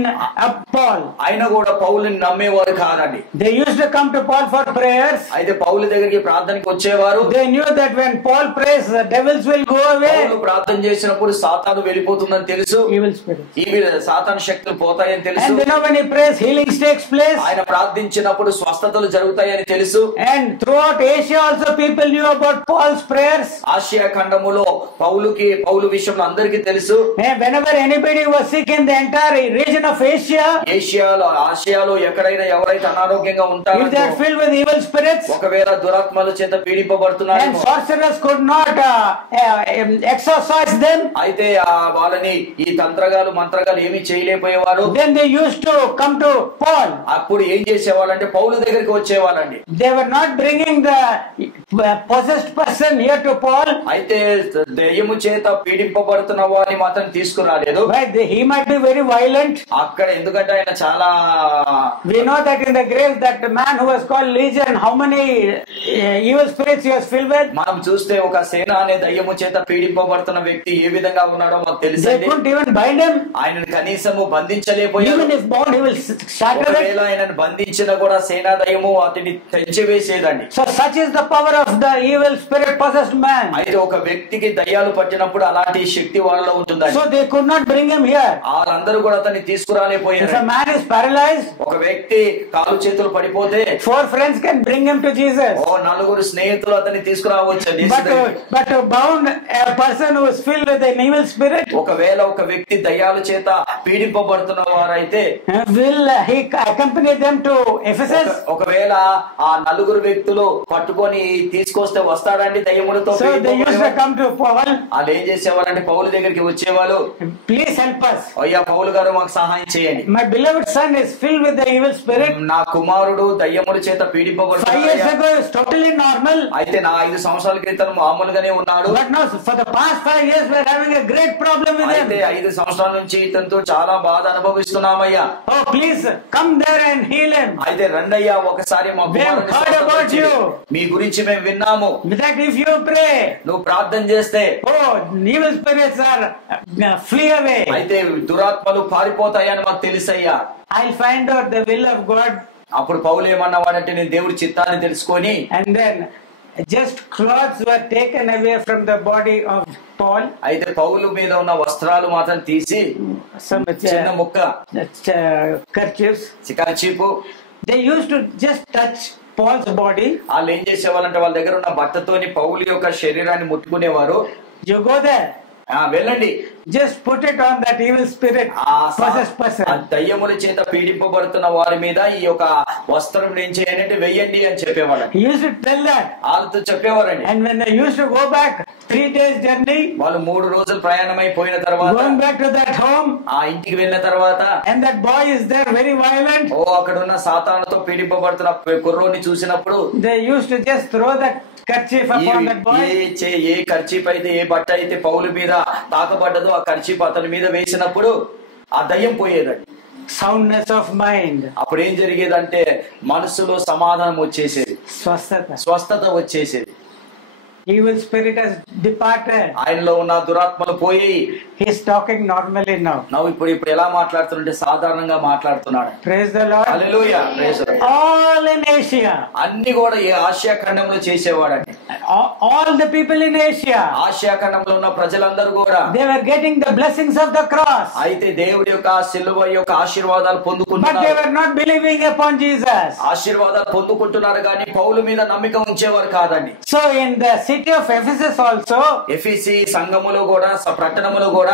Paul. ఆయన కూడా పౌలుని నమ్మేవారు కాదండి. They used to come to Paul for prayers. అయితే పౌలు దగ్గరికి ప్రార్థనకి వచ్చేవారు. They knew that when Paul prays, the devils will go away. పౌలు ప్రార్థన చేసినప్పుడు సాతాను వెళ్ళిపోతుందని తెలుసు. Evil spirits. ఈ సాతాను శక్తులు పోతాయని తెలుసు. And when he prays, healings takes place. ఆయన ప్రార్థించినప్పుడు స్వస్థతలు జరుగుతాయని తెలుసు. And throughout Asia also people knew about Paul's prayers. ఆసియా ఖండములో పౌలు విషయంలో అందరికీ తెలుసు. And whenever anybody was sick in the entire region of Asia, ఆసియాలో ఎక్కడైనా ఎవరైతే అనారోగ్యంగా ఉంటారో, if they are filled with evil spirits, ఒకవేళ దురాత్మల చేత పీడింపబడుతున్నారు, and sorcerers could not exorcise them, అయితే వాళ్ళని ఈ తంత్రగాలు మంత్రగాలు ఏమీ చేయలేకపోయేవారు. then they used to come to Paul. అప్పుడు ఏం చేసేవాళ్ళంటే పౌలు దగ్గరికి వచ్చేవాళ్ళండి. They were not bringing the possessed person here to Paul. అయితే దెయ్యము చేత పీడింపబడుతున్న వారిని మాత్రం తీసుకురాలేదు. He might be very violent. అక్కడ ఎందుకంటే ఆయన చాలా, we know that in the grave that the man who was called Legion, how many evil spirits he was filled with. మనం చూస్తే ఒక సేన అనే దయ్యము చేత పీడింపబడుతున్న వ్యక్తి ఏ విధంగా ఉన్నాడో మనకు తెలుసు. They couldn't even bind him. ఆయనను కనీసము బంధించలేకపోయారు. Even if bound, he will shatter it. ఒకవేళ ఆయనను బంధించినా కూడా సేనా దయ్యము అతన్ని తెంచివేసేదండి. So such is the power of the evil spirit possessed man. అయితే ఒక వ్యక్తికి దయ్యాలు పట్టినప్పుడు అలాంటి శక్తి వాళ్ళలో ఉంటుందండి. So they could not bring him here. వాళ్ళందరూ కూడా అతన్ని తీసుకురాలేకపోయారు. If a man is paralyzed, ఒక వ్యక్తి కాలు చేతులు పడిపోతే 4 friends can bring him to Jesus. 4 స్నేహితులు అతన్ని తీసుకురావచ్చు. But to bound a person who is filled with an evil spirit, ఒకవేళ ఒక వ్యక్తి దయ్యాల చేత పీడింపబడుతున్న వారైతే will he accompany them to Ephesus? ఒకవేళ ఆ 4 వ్యక్తులు పట్టుకొని తీసుకొస్తే వస్తాడండి దయ్యములతో. So they used to come to Paul. వాళ్ళు ఏం చేసేవాళ్ళంటే పౌలు దగ్గరికి వచ్చేవాళ్ళు. Please help us. అయ్యా పౌలు గారు మాకు సహాయం చేయండి. My beloved son is filled with the evil spirit. నా కుమారుడు దయ్యముల చేత 5 పీడింపబడుతున్నాడు. years ago is totally normal. అయితే నా 5 సంవత్సరాల క్రితం మామూలుగానే ఉన్నాడు. But now for the past 5 years we are having a great problem with him. అయితే 5 సంవత్సరాల నుంచి ఇతనితో చాలా బాధ అనుభవిస్తున్నామయ్యా. Oh please come there and heal him. అయితే రండయ్యా ఒకసారి మా కుమారుడిని స్వస్థపరచండి. మీ గురించి మేము విన్నాము. That if you pray, నువ్వు ప్రార్థన చేస్తే evil spirits are flee away. అయితే దురాత్మలు పారిపోతాయని మాకు తెలుసయ్యా. I'll find out the will of God. అప్పుడు పౌలు ఏమన్నావాడంటే నేను దేవుడి చిత్తాన్ని తెలుసుకొని, And then just clothes were taken away from the body of Paul. అయితే పౌలు మీద ఉన్న వస్త్రాలు మాత్రం తీసి Some చిన్న ముక్క kerchiefs. చికాచీపు They used to just touch Paul's body. వాళ్ళు ఏం చేసేవాళ్ళంటే వాళ్ళ దగ్గర ఉన్న బట్టతోని పౌలు యొక్క శరీరాన్ని ముట్టుకునేవారు. You go there. వెళ్ళండి, just put it on that evil spirit possessed person. ఆ దయ్యముల చేత పీడింపబడుతున్న వారి మీద ఈ యొక్క వస్త్రం ఏం చేయాలంటే వెయ్యండి అని చెప్పేవాళ్ళు. He used to tell that. వాళ్ళతో చెప్పేవారండి. And when they used to go back 3 days journey, వాళ్ళు 3 రోజులు ప్రయాణం అయిపోయిన తర్వాత going back to that home, ఆ ఇంటికి వెళ్ళిన తర్వాత and that boy is there very violent, అక్కడ ఉన్న సాతానుతో పీడింపబడుతున్న కుర్రోని చూసినప్పుడు they used to just throw that kerchief upon that boy. A kerchief అయితే ఏ బట్ట అయితే పౌలు మీద తాకబడ్డదో ఆ కర్చీఫ్ అతని మీద వేసినప్పుడు ఆ దయ్యం పోయేదండి. soundness of mind, అప్పుడు ఏం జరిగేదంటే మనసులో సమాధానం వచ్చేసేది, swasthata. స్వస్థత వచ్చేసేది. Evil spirit has departed. ఆయనలో ఉన్న దురాత్మలు పోయి He is talking normally now. ఇప్పుడు ఎలా మాట్లాడుతుంటే సాధారణంగా మాట్లాడుతున్నాడు. Praise the Lord. Hallelujah, praise the Lord. All in Asia, అన్ని కూడా ఈ ఆసియా ఖండంలో చేసేవాడండి. all the people in Asia, Asia ఖండంలో ఉన్న ప్రజలందరూ కూడా they were getting the blessings of the cross, అయితే దేవుడి యొక్క సిలువ యొక్క ఆశీర్వాదాలు but they పొందుకుంటున్నారు. were not believing upon Jesus. ఆశీర్వాదాలు పొందుకుంటున్నారు కానీ పౌలు మీద నమ్మిక ఉంచేవారు కాదండి. So in the city of Ephesus also, ఎఫెసీ సంఘములో కూడా పట్టణములో కూడా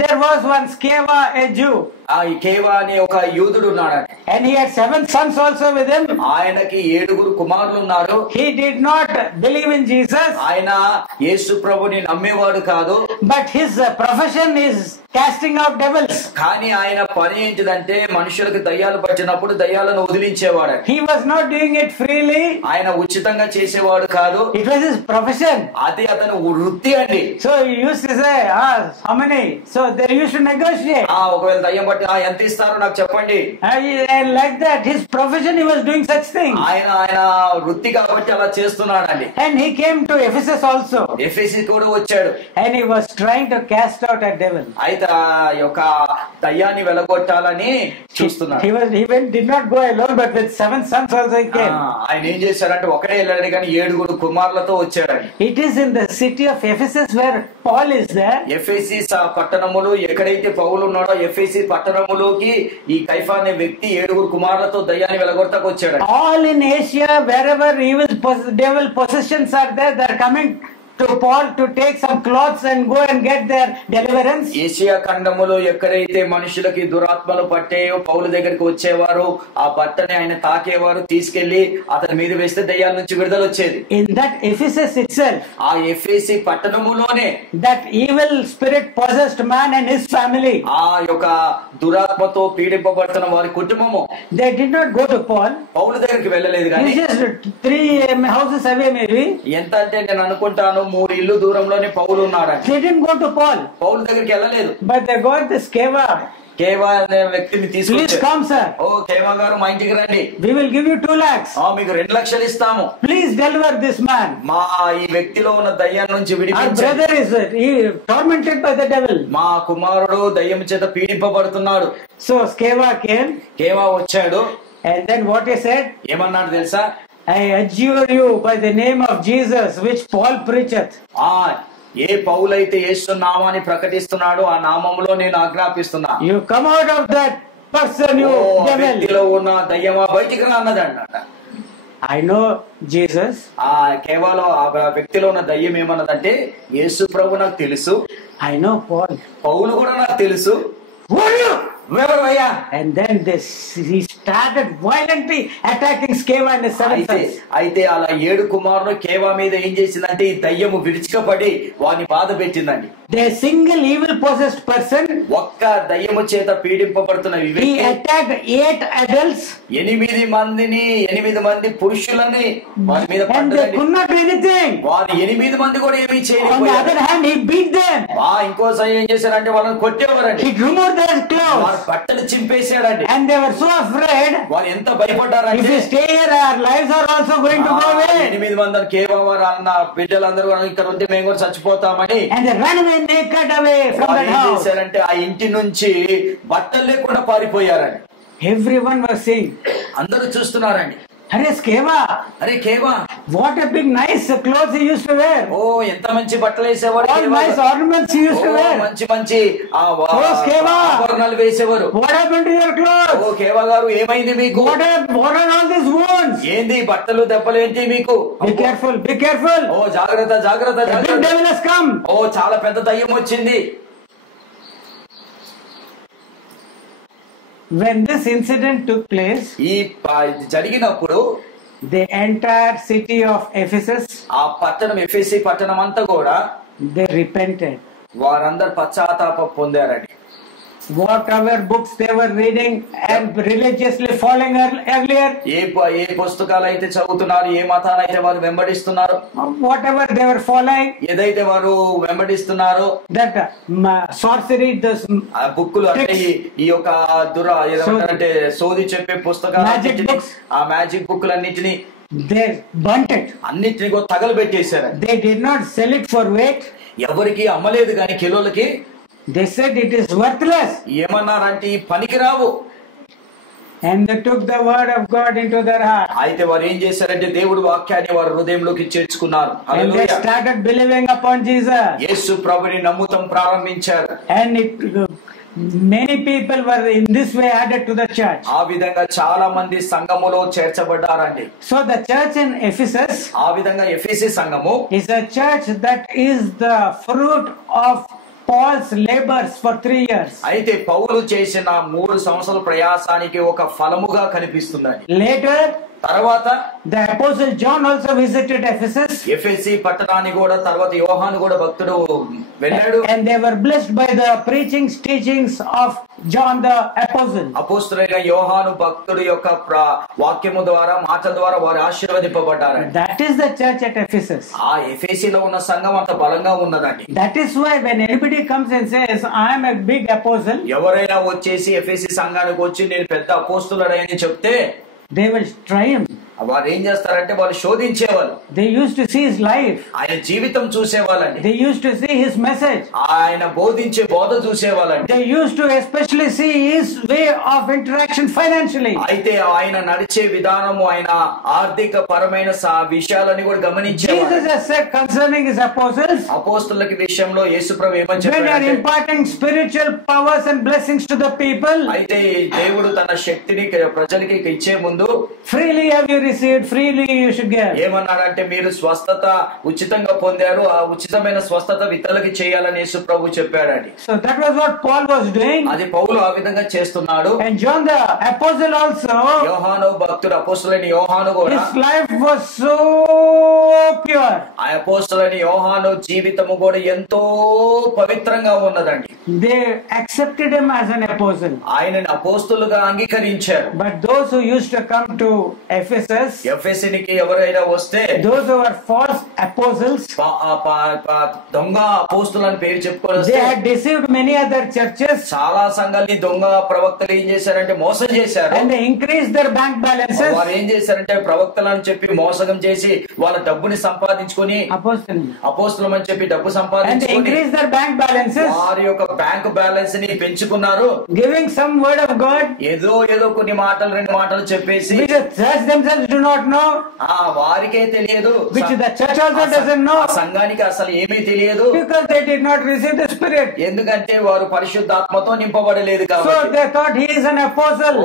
there was one Sceva, a Jew, ఆ ఈ కేవా అనే ఒక యూదుడు ఉన్నాడండి. and he had 7 sons also with him. ఆయనకి 7 కుమారులు ఉన్నారు. He did not believe in Jesus, ఆయన యేసు ప్రభుని నమ్మేవాడు కాదు. but his profession is casting out devils. కానీ ఆయన పని ఏంటిదంటే మనుషులకు దయ్యాలు పట్టినప్పుడు దయ్యాలను వదిలించేవాడు. He was not doing it freely. ఆయన ఉచితంగా చేసేవాడు కాదు, It was his profession. అది అతను వృత్తి అండి. So he used to say, how many? So they used to negotiate. ఒకవేళ దయ్యం బట్టి ఎంత ఇస్తారో నాకు చెప్పండి. And like that, his profession, he was doing such things. ఆయన వృత్తి కాబట్టి అలా చేస్తున్నాడండి. And he came to Ephesus also, ఎఫెసీ కూడా వచ్చాడు. and he was trying to cast out a devil. అయితే ఆ యొక్క దయ్యాన్ని వెలగొట్టాలని చూస్తున్నాడు. Did not go alone, but with 7 sons also he came. ఆయన ఏం చేశాడంటే ఒకడే వెళ్ళాడు కానీ 7 కుమారులతో వచ్చాడండి. It is in the city of Ephesus where Paul is there. ఎఫెసీ పట్టణములు ఎక్కడైతే పౌలు ఉన్నాడో ఎఫెసీ పట్టణములోకి ఈ కైఫా అనే వ్యక్తి 7 కుమారులతో దయ్యాన్ని వెలగొట్టకు వచ్చాడు. All in Asia, wherever devil possessions are there, they are coming to Paul to take some clothes and go and get their deliverance. Asia ఖండములో ఎక్కడైతే మనుషులకి దురాత్మలు పట్టేయో పౌలు దగ్గరికి వచ్చేవారు, ఆ బట్టని ఆయన తాకేవారు, తీసుకెళ్లి అతని మీద వేస్తే దయ్యాల నుంచి విడుదల వచ్చేది. In that Ephesus itself, ఆ ఎఫెసీ పట్టణములోనే that evil spirit possessed man and his family, ఆ యొక్క దురాత్మతో పీడింపబడుతున్న వారి కుటుంబము, they did not go to Paul. పౌలు దగ్గరికి వెళ్ళలేదు కానీ He just 3 houses away maybe. ఎంత అంటే నేను అనుకుంటాను 3 ఇల్లు దూరంలోనే పౌలు ఉన్నాడు. They didn't go to Paul, పౌలు దగ్గరికి వెళ్ళలేదు. but they got this Sceva. కేవా అనే వ్యక్తిని Please తీసుకొచ్చారు. come, sir. ఓ కేవా గారు మా ఇంటికి రండి, We will give you 2 lakhs. మీకు 2 లక్షలు ఇస్తాము, Please deliver this man. మా ఈ వ్యక్తిలో ఉన్న దయ్యం నుంచి Our విడిపించండి. brother is tormented by the devil. మా కుమారుడు దయ్యం చేత పీడింపబడుతున్నాడు. So Sceva came, కేవా వచ్చాడు. and then what he said? ఏమన్నాడు తెలుసా? I adjure you by the name of Jesus, which Paul preacheth. ఏ పౌలైతే యేసు నామాన్ని ప్రకటిస్తున్నాడో ఆ నామములో నేను ఆజ్ఞాపిస్తున్నా, You come out of that person, you devil. వ్యక్తిలో ఉన్న దయ్యమా బయటికి రా అన్నదంట. I know Jesus. కేవలం ఆ వ్యక్తిలో ఉన్న దయ్యం ఏమన్నదంటే యేసు ప్రభు నాకు తెలుసు, I know Paul. పౌలు కూడా నాకు తెలుసు. Who are you? ఎవరయ్యా? And then he started violently attacking Sceva and his 7 sons. అయితే అలా 7 కుమారులు కేవా మీద ఏం చేసిందంటే ఈ దయ్యము విడిచికపడి వారిని బాధ పెట్టిందండి. The single evil possessed person, ఒక్క దయ్యము చేత పీడింపబడుతున్న he attacked 8 adults, 8 మంది పురుషులని వారి మీద and they could not do anything. వారు 8 మంది కూడా ఏమీ On the చేయలేకపోయారు. other hand, he beat them. ఇంకోసారి ఏం చేశారంటే వాళ్ళని కొట్టేవారండి, He removed their వారి clothes, బట్టలు చింపేశాడండి. and they were so afraid. వారు ఎంత If భయపడ్డారంటే we stay here, our lives are also going to go away. 8 మంది కేవా వారు అన్న బిడ్డలందరూ ఇక్కడ ఉంటే మేము కూడా చచ్చిపోతామని And they ran away naked away from వారు that ఏం house. చేశారంటే ఆ ఇంటి నుంచి బట్టలు లేకుండా పారిపోయారండి. Everyone was saying, అందరూ చూస్తున్నారండి, Hare Sceva, అరే కేవా what a big nice clothes he used to wear. ఎంత మంచి బట్టలు వేసేవారు, All nice ornaments he used to wear. మంచి కేవా. ఆభరణాలు వేసేవారు. What happened to your clothes? కేవా గారు ఏమైంది మీకు? What are all these wounds? ఏంది బట్టలు దెబ్బలు ఏంటి మీకు? Be careful, be careful. జాగ్రత్త జాగ్రత్త The big జాగ్రత్త. devil has come. చాలా పెద్ద దయ్యం వచ్చింది. When this incident took place, జరిగినప్పుడు the entire city of Ephesus, ఆ పట్టణం ఎఫెసీ పట్టణం అంతా కూడా they repented. వారందరు పశ్చాత్తాపం పొందారండి. whatever books they were reading and religiously following earlier, ఏ పుస్తకాలు అయితే చదువుతున్నారు, ఏ మతాన్ని అయితే వారు వెంబడిస్తున్నారు, whatever they were following, ఏదైతే వారు వెంబడిస్తున్నారో, that sorcery, this బుక్కులు అంటే ఈ యొక్క ఏదంటే సోది చెప్పే పుస్తకాలు, ఆ మ్యాజిక్ బుక్కులన్నింటినీ they burnt it. అన్నిటిని కూడా తగలబెట్టేశారు. They did not sell it for weight. ఎవరికి అమ్మలేదు కానీ కిలోలకి. They said it is worthless. ఏమన్నారంటే ఈ పనికిరావు. And they took the word of God into their heart. అయితే వారు ఏం చేశారంటే దేవుడి వాక్యాన్ని వారి హృదయంలోకి చేర్చుకున్నారు. And they started believing upon Jesus. యేసు ప్రభుని నమ్ముతం ప్రారంభించారు. And many people were in this way added to the church. ఆ విధంగా చాలా మంది సంఘములో చేర్చబడ్డారండి. So the church in Ephesus, ఆ విధంగా ఎఫెసీ సంఘము is a church that is the fruit of Paul's labors for 3 years. అయితే పౌలు చేసిన 3 సంవత్సరాల ప్రయాసానికి ఒక ఫలముగా కనిపిస్తుందండి. Later, తర్వాత the apostle John also visited Ephesus. ఎఫెసీ పట్టణాన్ని కూడా తర్వాత యోహాను కూడా భక్తుడు వెళ్ళాడు. And they were blessed by the preachings, teachings of John the apostle. అపోస్తలుడైన యోహాను భక్తుడు యొక్క వాక్యము ద్వారా, మాటల ద్వారా వారు ఆశీర్వదింపబడ్డారు. That is the church at Ephesus. ఆ ఎఫెసీలో ఉన్న సంఘం అంత బలంగా ఉన్నదండి. That is why when anybody comes and says I am a big apostle, ఎవరైనా వచ్చేసి ఎఫెసీ సంఘానికి వచ్చి నేను పెద్ద అపోస్తలుడని చెప్తే they will try him. వారు ఏం చేస్తారంటే వాళ్ళు శోధించేవాళ్ళు. They used to see his life. ఆయన జీవితం చూసేవాళ్ళండి. They used to see his message. ఆయన బోధించే బోధ చూసేవాళ్ళండి. They used to especially see his way of interaction financially. అయితే ఆయన నడిచే విధానము, ఆయన ఆర్థిక పరమైన విషయాలని కూడా గమనించేవారు. Jesus has said concerning his apostles, అపోస్తలుల విషయంలో యేసుప్రభు ఏమని when they are చెప్పారంటే imparting spiritual powers and blessings to the people, అయితే దేవుడు తన శక్తిని ప్రజలకి ఇచ్చే ముందు freely have you received, freely you should give. ఏమన్నాడంటే మీరు స్వస్థత ఉచితంగా పొందారు, ఆ ఉచితమైన స్వస్థత ఇతరులకి చేయాలని యేసుప్రభు చెప్పాడండి. So that was what Paul was doing. అది పౌలు ఆ విధంగా చేస్తున్నాడు. And John the apostle also, యోహాను భక్తుడు, అపోస్తలుడైన యోహాను కూడా his life was so pure. ఆ అపోస్తలుడైన యోహాను జీవితము కూడా ఎంతో పవిత్రంగా ఉన్నదండి. They accepted him as an apostle. ఆయనని అపోస్తలుగా అంగీకరించారు. But those who used to come to Ephesus, ఎఫెసీకి ఎవరైనా వస్తే, those who were false apostles, దొంగ అపోస్తలు అని పేరు చెప్పుకొని they had deceived many other churches. చాలా సంఘాలని దొంగ ప్రవక్తలు ఏం చేశారంటే మోసం చేశారు. And they increased their bank balances. వారు ఏం చేశారంటే ప్రవక్తలు అని చెప్పి మోసం చేసి వాళ్ళ డబ్బుని సంపాదించుకొని అపోస్తలం అని చెప్పి డబ్బు And they సంపాదించుకొని increased their bank balances, వారి యొక్క బ్యాంక్ బ్యాలెన్స్ ని పెంచుకున్నారు. giving some word of God, ఏదో కొన్ని మాటలు 2 మాటలు చెప్పేసి which the church themselves do not know, వారికే తెలియదు, which the church also doesn't know, సంఘానికి అసలు ఏమీ తెలియదు. because they did not receive the Spirit. ఎందుకంటే వారు పరిశుద్ధాత్మతో నింపబడలేదు So కాబట్టి. they thought he is an apostle.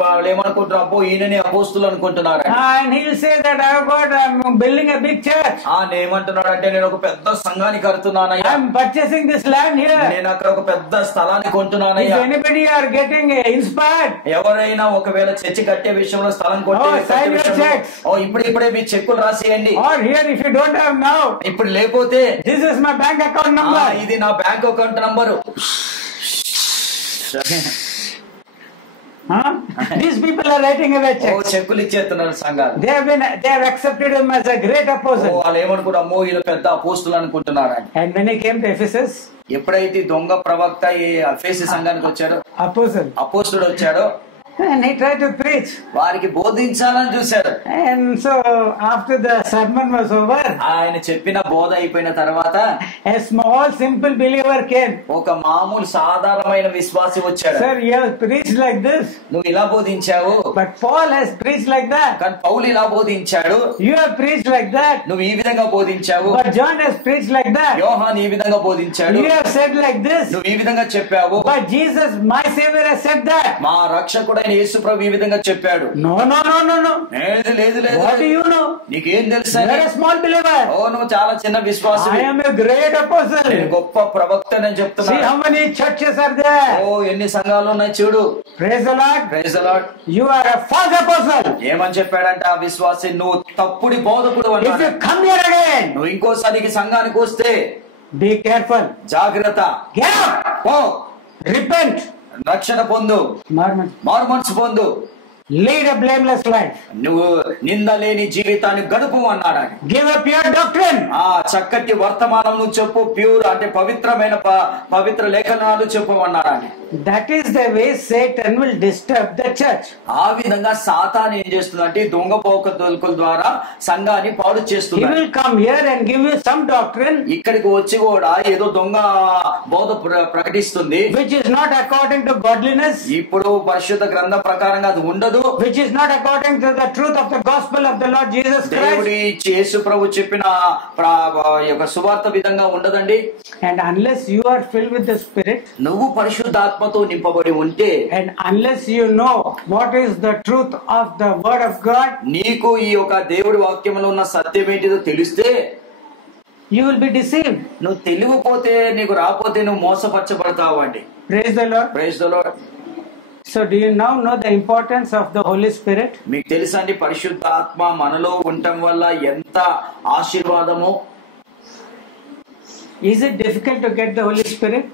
వాళ్ళు ఏమనుకుంటారు, అబ్బో ఈయననే అపోస్తులు అనుకుంటున్నారు. And he will say that I'm building a big church. ఏమంటున్నాడు అంటే నేను ఒక పెద్ద సంఘానికి కడుతున్నానయ్యా, I'm purchasing this land here. నేను అక్కడ ఒక పెద్ద స్థలాన్ని If కొంటున్నానయ్యా. anybody are getting inspired, ఎవరైనా ఒకవేళ చర్చి కట్టే విషయంలో స్థలం sign your checks. ఇప్పుడే మీ చెక్కులు రాసేయండి. or here if you don't have now, ఇప్పుడు లేకపోతే this is my bank account number. ఇది నా bank account number. These people are writing away checks. చెక్కులు ఇచ్చేస్తున్నారు సంఘాలు. They have accepted him as a great apostle. వాళ్ళు ఏమనుకుంటారు, అమ్మో ఈయన పెద్ద అపోస్తులు అనుకుంటున్నారు. And when he came to Ephesus, ఎప్పుడైతే దొంగ ప్రవక్త ఈ ఎఫెసీ సంఘానికి వచ్చాడో, అపోస్తుడు వచ్చాడో, and he tried to preach. వారికి బోధించాలని చూశాడు. And so after the sermon was over, ఆయన చెప్పిన బోధ అయిపోయిన తర్వాత a small simple believer came. ఒక మామూలు సాధారణమైన విశ్వాసి వచ్చాడు. Sir, you have preached like this. నువ్వు ఇలా బోధించావు. But Paul has preached like that. కానీ పౌలు ఇలా బోధించాడు. You have preached like that. నువ్వు ఈ విధంగా బోధించావు. But John has preached like that. యోహాను ఈ విధంగా బోధించాడు. You have said like this. నువ్వు ఈ విధంగా చెప్పావు. But Jesus, my Savior, has said that. మా రక్షకుడైన యేసు ప్రభు ఈ విధంగా చెప్పాడు. No. లేదు. What do you know? నీకేం తెలుసు? You are a small believer. నువ్వు చాలా చిన్న విశ్వాసి. I am a great apostle. నేను గొప్ప ప్రవక్తనని చెప్తున్నా. See how many churches are there. ఎన్ని సంఘాలు ఉన్నాయి చూడు. Praise the Lord. Praise the Lord. You are a false apostle. ఏమని చెప్పాడంటే ఆ విశ్వాసి, నువ్వు తప్పుడు బోధకుడు If అన్నాడు. you come here again, నువ్వు ఇంకోసారికి సంఘానికి వస్తే be careful. జాగ్రత్త. Get up. పో. Repent. రక్షణ పొందు, Marmon. మారుమనసు పొందు, Lead a blameless life. నువ్వు నిందలేని జీవితాన్ని గడుపు అన్నాడు ఆయన. Give a pure doctrine. ఆ చక్కటి వర్తమానం నువ్వు చెప్పు, ప్యూర్ అంటే పవిత్రమైన పవిత్ర లేఖనాలు చెప్పమన్నాడు ఆయన. That is the way Satan will disturb the church. ఆ విధంగా సాతాను ఏం చేస్తుందంటే దొంగ పోకతోలుకుల ద్వారా సంఘాన్ని పాడు He చేస్తున్నాడు. will come here and give you some doctrine ఇక్కడికి వచ్చి కూడా ఏదో దొంగ బోధ ప్రకటిస్తుంది, which is not according to godliness, ఇప్పుడు పరిశుద్ధ గ్రంథం ప్రకారంగా అది ఉండదు, which is not according to the truth of the gospel of the Lord Jesus దేవుడి Christ. యేసు ప్రభు చెప్పిన యొక్క సువార్త విధంగా ఉండదండి. And unless you are filled with the Spirit, నువ్వు పరిశుద్ధాత్మతో నింపబడి ఉంటే, and unless you know what is the truth of the word of God, నీకు ఈ యొక్క దేవుడి వాక్యంలో ఉన్న సత్యం ఏంటిదో తెలిస్తే, you will be deceived. నువ్వు తెలియకపోతే నీకు రాకపోతే నువ్వు మోసపరచబడతావు అండి. Praise the Lord. Praise the Lord. So do you now know the importance of the Holy Spirit? మీకు తెలుసా అండి పరిశుద్ధాత్మ మనలో ఉండటం వల్ల ఎంత ఆశీర్వాదమో. Is it difficult to get the Holy Spirit?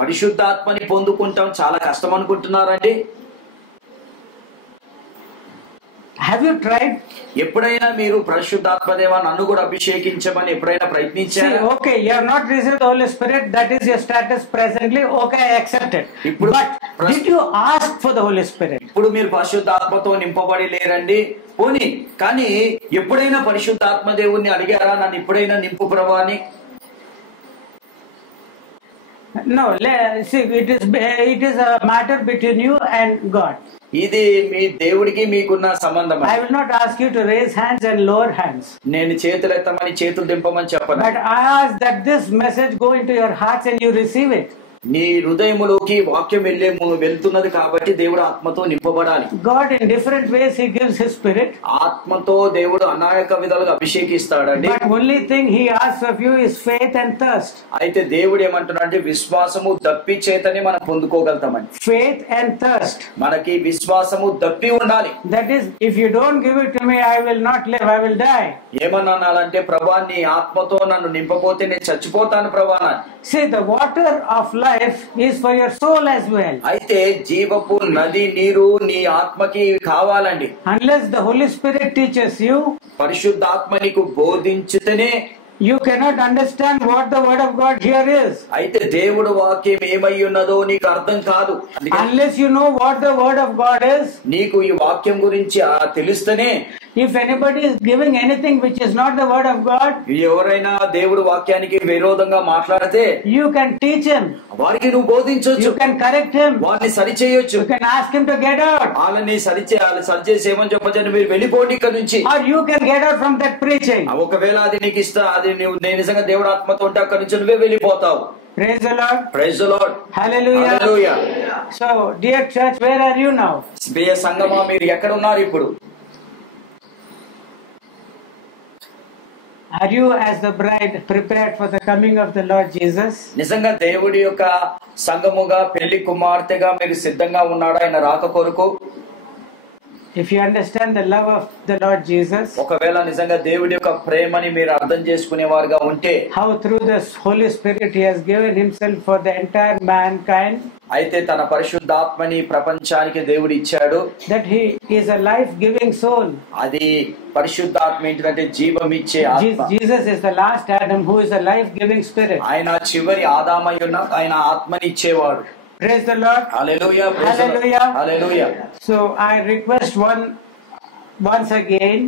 పరిశుద్ధాత్మని పొందుకుంటాం చాలా కష్టం అనుకుంటున్నారండి. Have you tried? ఎప్పుడైనా మీరు పరిశుద్ధాత్మ దేవా నన్ను కూడా అభిషేకించమని ఎప్పుడైనా See, ప్రయత్నించారా? okay, you have not received the Holy Spirit, that is your status presently, okay, I accept it. ఇప్పుడు But did you ask for the Holy Spirit? ఇప్పుడు మీరు పరిశుద్ధాత్మతో నింపబడి లేరండి పోనీ, కానీ ఎప్పుడైనా పరిశుద్ధాత్మ దేవుణ్ణి అడిగారా, నన్ను ఎప్పుడైనా నింపు ప్రభా అని? No, see, it is a matter between you and God. ఇది మీ దేవుడికి మీకున్న సంబంధం. I will not ask you to raise hands and lower hands. నేను చేతులు ఎత్తమని చేతులు దింపమని చెప్పను. But I ask that this message go into your hearts and you receive it. నీ హృదయములోకి వాక్యం వెళ్తున్నది కాబట్టి దేవుడు ఆత్మతో నింపబడాలి. God in different ways he gives his spirit. ఆత్మతో దేవుడు అనేక విధాలుగా అభిషేకిస్తాడండి. But only thing he asks of you is faith and thirst. అయితే దేవుడు ఏమంటున్నాడంటే విశ్వాసము దప్పి చేతనే మనం పొందుకోగలుగుతామని. Faith and thirst. మనకి విశ్వాసము దప్పి ఉండాలి. That is, if you don't give it to me, I will not live, I will die. ఏమన్నానంటే ప్రభా నీ ఆత్మతో నన్ను నింపపోతే నేను చచ్చిపోతాను ప్రభా. See, the water of life is for your soul as well. అయితే జీవపు నది నీరు నీ ఆత్మకి కావాలండి. Unless the Holy Spirit teaches you, పరిశుద్ధాత్మ నీకు బోధించితేనే you cannot understand what the word of God here is. అయితే దేవుడు వాక్యం ఏమై ఉన్నదో నీకు అర్థం కాదు. Unless you know what the word of God is, నీకు ఈ వాక్యం గురించి తెలిస్తేనే, if anybody is giving anything which is not the word of God, ఎవరైనా దేవుడు వాక్యానికి విరోధంగా మాట్లాడితే you can teach him, వారికి నువ్వు బోధించవచ్చు, you can correct him, వారిని సరిచేయొచ్చు, you can ask him to get out, వాళ్ళని సరిచేసి ఏమని చెప్పచ్చు, మీరు వెళ్ళిపోండి ఇక్కడ నుంచి, or you can get out from that preaching. ఒకవేళ అది నీకు అది నేను నిజంగా దేవుడు ఆత్మతో ఉంటే అక్కడి నుంచి నువ్వే వెళ్ళిపోతావు. Praise the Lord. Praise the lord. Hallelujah. Hallelujah. So, dear church, where are you now? ప్రియ సంగమా మీరు ఎక్కడ ఉన్నారు ఇప్పుడు? Are you as the bride prepared for the coming of the Lord Jesus? నిజంగా దేవుడి యొక్క సంఘముగా పెళ్లి కుమార్తెగా మీరు సిద్ధంగా ఉన్నాడా ఆయన రాక కొరకు? If you understand the love of the Lord Jesus, ఒకవేళ నిజంగా దేవుడి యొక్క ప్రేమని మీరు అర్థం చేసుకునేవారుగా ఉంటే, how through the Holy Spirit he has given himself for the entire mankind, అయితే తన పరిశుద్ధాత్మని ప్రపంచానికి దేవుడు ఇచ్చాడు, that he is a life-giving soul. అది పరిశుద్ధాత్మ ఏంటంటే జీవం ఇచ్చే ఆత్మ. Jesus is the last Adam who is a life-giving spirit. ఆయన చివరి ఆదామై ఉన్న ఆయన ఆత్మని ఇచ్చేవాడు. Praise the Lord. Hallelujah. Hallelujah. Hallelujah. So I request once again,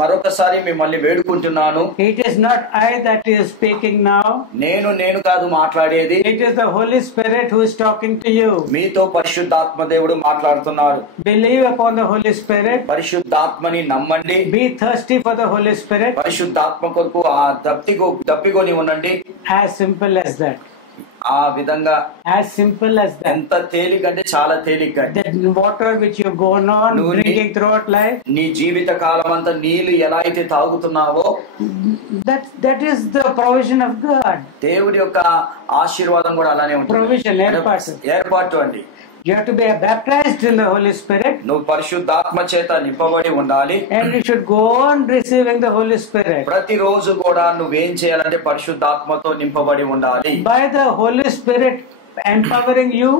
మరొకసారి మిమ్మల్ని వేడుకుంటున్నాను, it is not I that is speaking now. నేను కాదు మాట్లాడేది, It is the Holy Spirit who is talking to you. మీతో పరిశుద్ధాత్మ దేవుడు మాట్లాడుతున్నాడు. Believe upon the Holy Spirit. పరిశుద్ధాత్మని నమ్మండి. Be thirsty for the Holy Spirit. పరిశుద్ధాత్మ కొరకు ఆ దప్పికొని ఉండండి. As simple as that. ఆ విధంగా As simple as that. ఎంత తేలిక అంటే చాలా తేలిక. That water which you go on drinking throughout life, నీ జీవిత కాలం అంతా నీళ్లు ఎలా అయితే తాగుతున్నావో, that is the provision of God. దేవుడి యొక్క ఆశీర్వాదం కూడా అలానే ఉంటుంది. Provision, ఏర్పాటు అండి. You have to be baptized in the Holy Spirit. నువ్వు పరిశుద్ధాత్మ చేత నింపబడి ఉండాలి. And you should go on receiving the Holy Spirit. ప్రతిరోజు కూడా నువ్వేం చేయాలంటే పరిశుద్ధాత్మతో నింపబడి ఉండాలి. By the Holy Spirit empowering you,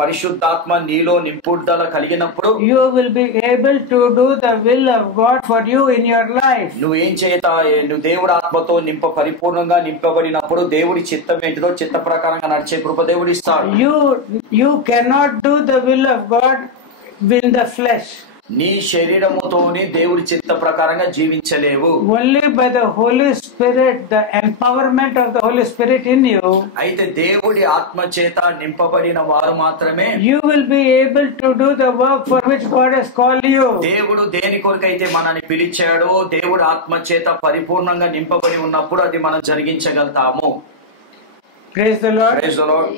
పరిశుద్ధాత్మ నీలో నింపుదల కలిగినప్పుడు you will be able to do the will of God for you in your life. నువ్వు ఏం నువ్వు దేవుడి ఆత్మతో పరిపూర్ణంగా నింపబడినప్పుడు దేవుడి చిత్తం ఏంటిదో చిత్త ప్రకారంగా నడిచే కృప దేవుడు ఇస్తాడు. You cannot do the will of God in the flesh. నీ శరీరముతోని దేవుడి చిత్త ప్రకారంగా జీవించలేవు. Only by the Holy Spirit, the empowerment of the Holy Spirit in you, అయితే దేవుడి ఆత్మ చేత నింపబడిన వారు మాత్రమే you will be able to do the work for which God has called you. దేవుడు దేని కొరకైతే మనల్ని పిలిచాడో దేవుడు ఆత్మ చేత పరిపూర్ణంగా నింపబడి ఉన్నప్పుడు అది మనం జరిగించగలుగుతాము. Praise the Lord. Praise the Lord.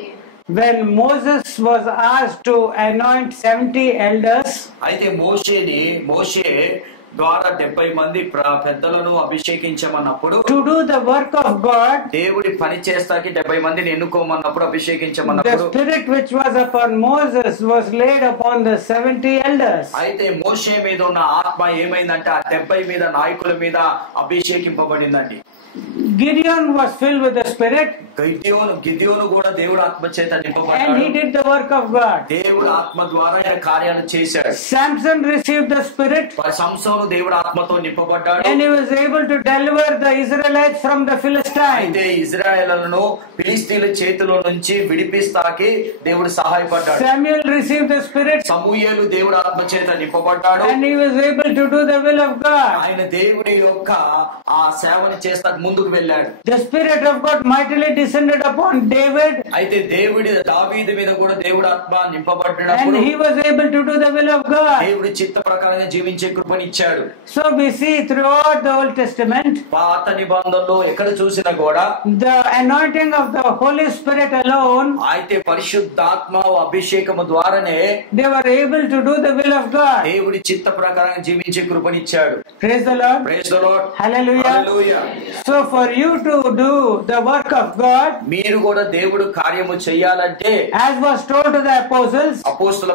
When Moses was asked to anoint 70 elders, అయితే మోషే ద్వారా 70 మంది పెద్దలను అభిషేకించమన్నప్పుడు, to do the work of God, దేవుడి పని చేస్తాకి 70 మందిని ఎన్నుకోమన్నప్పుడు the అభిషేకించమన్నప్పుడు, spirit which was upon Moses was laid upon the 70 elders. అయితే మోషే మీద ఉన్న ఆత్మ ఏమైందంటే ఆ 70 మీద నాయకుల మీద అభిషేకింపబడిందండి. Gideon was filled with the Spirit, గిద్యోను కూడా దేవుడు ఆత్మ చేత and he నింపబడ్డాడు. did the work of God. దేవుడు ఆత్మ ద్వారా ఆయన కార్యాలు చేశాడు. Samson received the Spirit, సంసోను దేవుడు ఆత్మతో నింపబడ్డాడు. and he was able to deliver the Israelites from the Philistines. అయితే ఇజ్రాయేలును ఫిలిస్తీన్ల చేతిలో నుంచి విడిపిస్తాకి దేవుడు సహాయపడ్డాడు. Samuel received the Spirit, సమూయేలు దేవుడు ఆత్మ చేత నింపబడ్డాడు. and he was able to do the will of God. ఆయన దేవుడి యొక్క ఆ సేవను చేస్తాకు ముందుకు వెళ్ళాడు. The Spirit of God mightily descended upon David, అయితే దావీదు మీద కూడా దేవుడు ఆత్మ and నింపబడినప్పుడు he was able to do the will of God. దేవుడి చిత్త ప్రకారంగా జీవించే కృపనిచ్చాడు. So we see throughout the Old Testament, పాత నిబంధనలో ఎక్కడ చూసినా కూడా the anointing of the Holy Spirit alone, అయితే పరిశుద్ధాత్మ అభిషేకము ద్వారానే they were able to do the will of God. దేవుడి చిత్త ప్రకారంగా జీవించే కృపనిచ్చాడు. Praise the Lord. Praise the Lord. Hallelujah. Hallelujah. So for you to do the work of God, మీరు కూడా దేవుడు కార్యము చేయాలంటే, as was told to the apostles, అపోస్తుల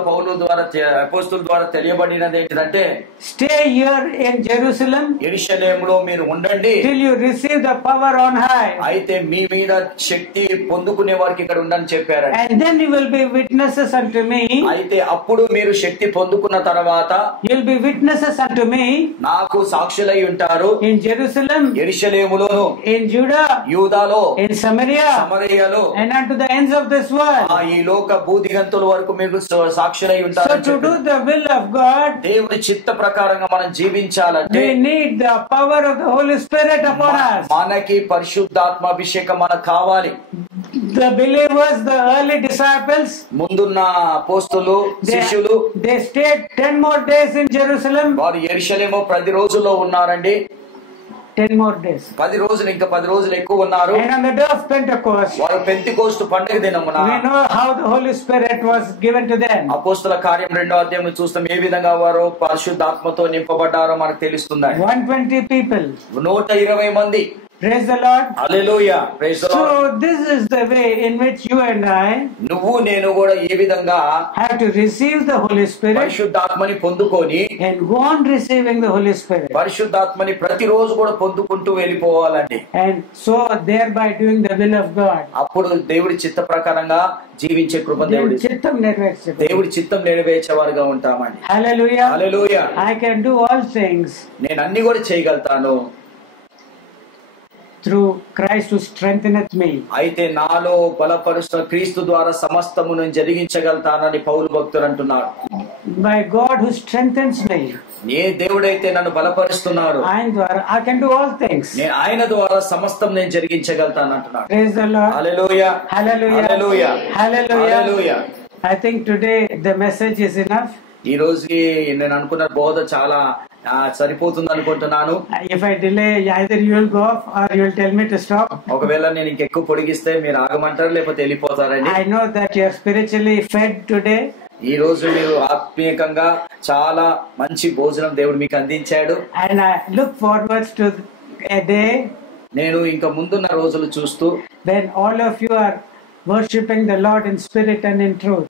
ద్వారా తెలియబడినది ఏంటంటే, stay here in Jerusalem యెరూషలేములో మీరు ఉండండి, till you receive the power on high, అయితే మీ మీద శక్తి పొందుకునే వారికి ఇక్కడ ఉండని చెప్పారు. and then you will be witnesses unto me. అయితే అప్పుడు మీరు శక్తి పొందుకున్న తర్వాత You'll be witnesses unto me నాకు సాక్షులై ఉంటారు. in Jerusalem, యెరూషలేములోను, in Judah, యూదాలో, in Samaria, సమరయలో, and unto the ends of this world. ఈ లోక భూదిగంతుల వరకు మీరు సాక్షులై So ఉంటారు. to do the will of God, దేవుడి చిత్త ప్రకారంగా మనం జీవించాలంటే we need the power of the Holy Spirit upon us. మనకి పరిశుద్ధాత్మ అభిషేకం మనకు కావాలి. The believers, the early disciples, ముందున్న అపోస్తలులు, శిష్యులు, they stayed 10 more days in Jerusalem. వారు యెరూషలేము 10 రోజుల్లో ఉన్నారండి. 10 more days. 10 రోజులు, ఇంకా 10 రోజులు ఎక్కువ ఉన్నారు. And on the day of Pentecost, వారు పెంతెకోస్తు పండుగ దినమున we know how the Holy Spirit was given to them. అపోస్తల కార్యం 2వ అధ్యాయం చూస్తాం ఏ విధంగా వారు పరిశుద్ధాత్మతో నింపబడ్డారో మనకు తెలుస్తుంది. 120 people. 120 మంది. Praise the Lord. Hallelujah. Praise the Lord. So this is the way in which you and I నువ్వు నేను కూడా ఈ విధంగా have to receive the Holy Spirit పరిశుద్ధాత్మని పొందుకొని and go on receiving the Holy Spirit, పరిశుద్ధాత్మని ప్రతిరోజు కూడా పొందుకుంటూ వెళ్ళిపోవాలండి. and so thereby doing the will of God. అప్పుడు దేవుడి చిత్త ప్రకారంగా జీవించే కృప దేవుడి చిత్తం నెరవేర్చే దేవుడి చిత్తం నెరవేర్చేవారుగా ఉంటామండి. Hallelujah. Hallelujah. I can do all things నేను అన్ని కూడా చేయగలుగుతాను through Christ who strengtheneth me. అయితే నాలో బలపరుస్తున్న క్రీస్తు ద్వారా సమస్తమును జరిగించగలుగుతానని పౌలు భక్తుడు అంటున్నాడు. By God who strengthens me. ఏ దేవుడైతే నన్ను బలపరుస్తున్నాడు, ఆయన ద్వారా I can do all things. ఆయన ద్వారా సమస్తం నేను జరిగించగలుగుతాను అంటున్నాడు. Praise the Lord. Hallelujah. Hallelujah. Hallelujah. Hallelujah. Hallelujah. I think today the message is enough. ఈ రోజుకి నేను అనుకున్న బోధ చాలా సరిపోతుంది అనుకుంటున్నాను. If I delay, either you will go off or you will tell me to stop. ఒకవేళ నేను ఇంకెక్కువ పొడిగిస్తే మీరు ఆగమంటారు, లేకపోతే వెళ్ళిపోతారండి. I know that you are spiritually fed today. ఈ రోజు మీరు ఆత్మీయంగా చాలా మంచి భోజనం దేవుడు మీకు అందించాడు. And I look forward to a day నేను ఇంకా ముందున్న రోజులు చూస్తూ when all of you are worshipping the Lord in spirit and in truth.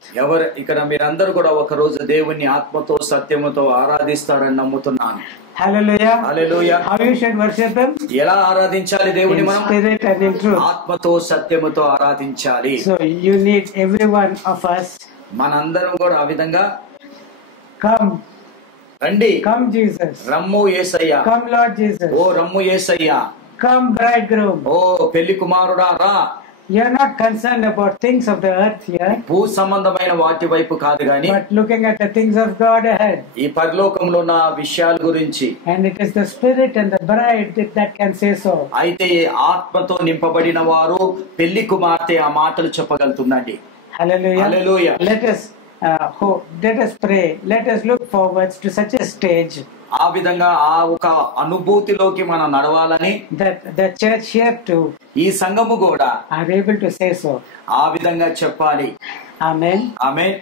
ఇక్కడ మీరందరూ కూడా ఒక రోజు దేవుని ఆత్మతో సత్యముతో ఆరాధిస్తారని నమ్ముతున్నాను. Hallelujah. Hallelujah. How you should worship Him? ఎలా ఆరాధించాలి దేవుని In మనం? spirit and in truth. ఆత్మతో సత్యముతో ఆరాధించాలి. So you need every one of us. మనందరం కూడా ఆ విధంగా Come, రండి, come Jesus. రమ్ము యేసయ్యా, Come Lord Jesus. ఓ రమ్ము యేసయ్యా, Come bridegroom. ఓ పెళ్లి కుమారుడా రా. You are not concerned about things of the earth here, భూ సంబంధమైన వాటి వైపు కాదు గాని but looking at the things of God ahead. ఈ పరలోకంలో ఉన్న విషయాల గురించి. And it is the spirit and the bride that can say so. అయితే ఆత్మతో నింపబడిన వారు పెళ్లి కుమార్తె ఆ మాటలు చెప్పగలుగుతుందండి. Hallelujah. Hallelujah. Let us pray. Let us look forward to such a stage ఆ విధంగా ఆ ఒక అనుభూతిలోకి మనం నడవాలని that the church here too ఈ సంఘము కూడా are able to say so. ఆ విధంగా చెప్పాలి. Amen. ఆమేన్.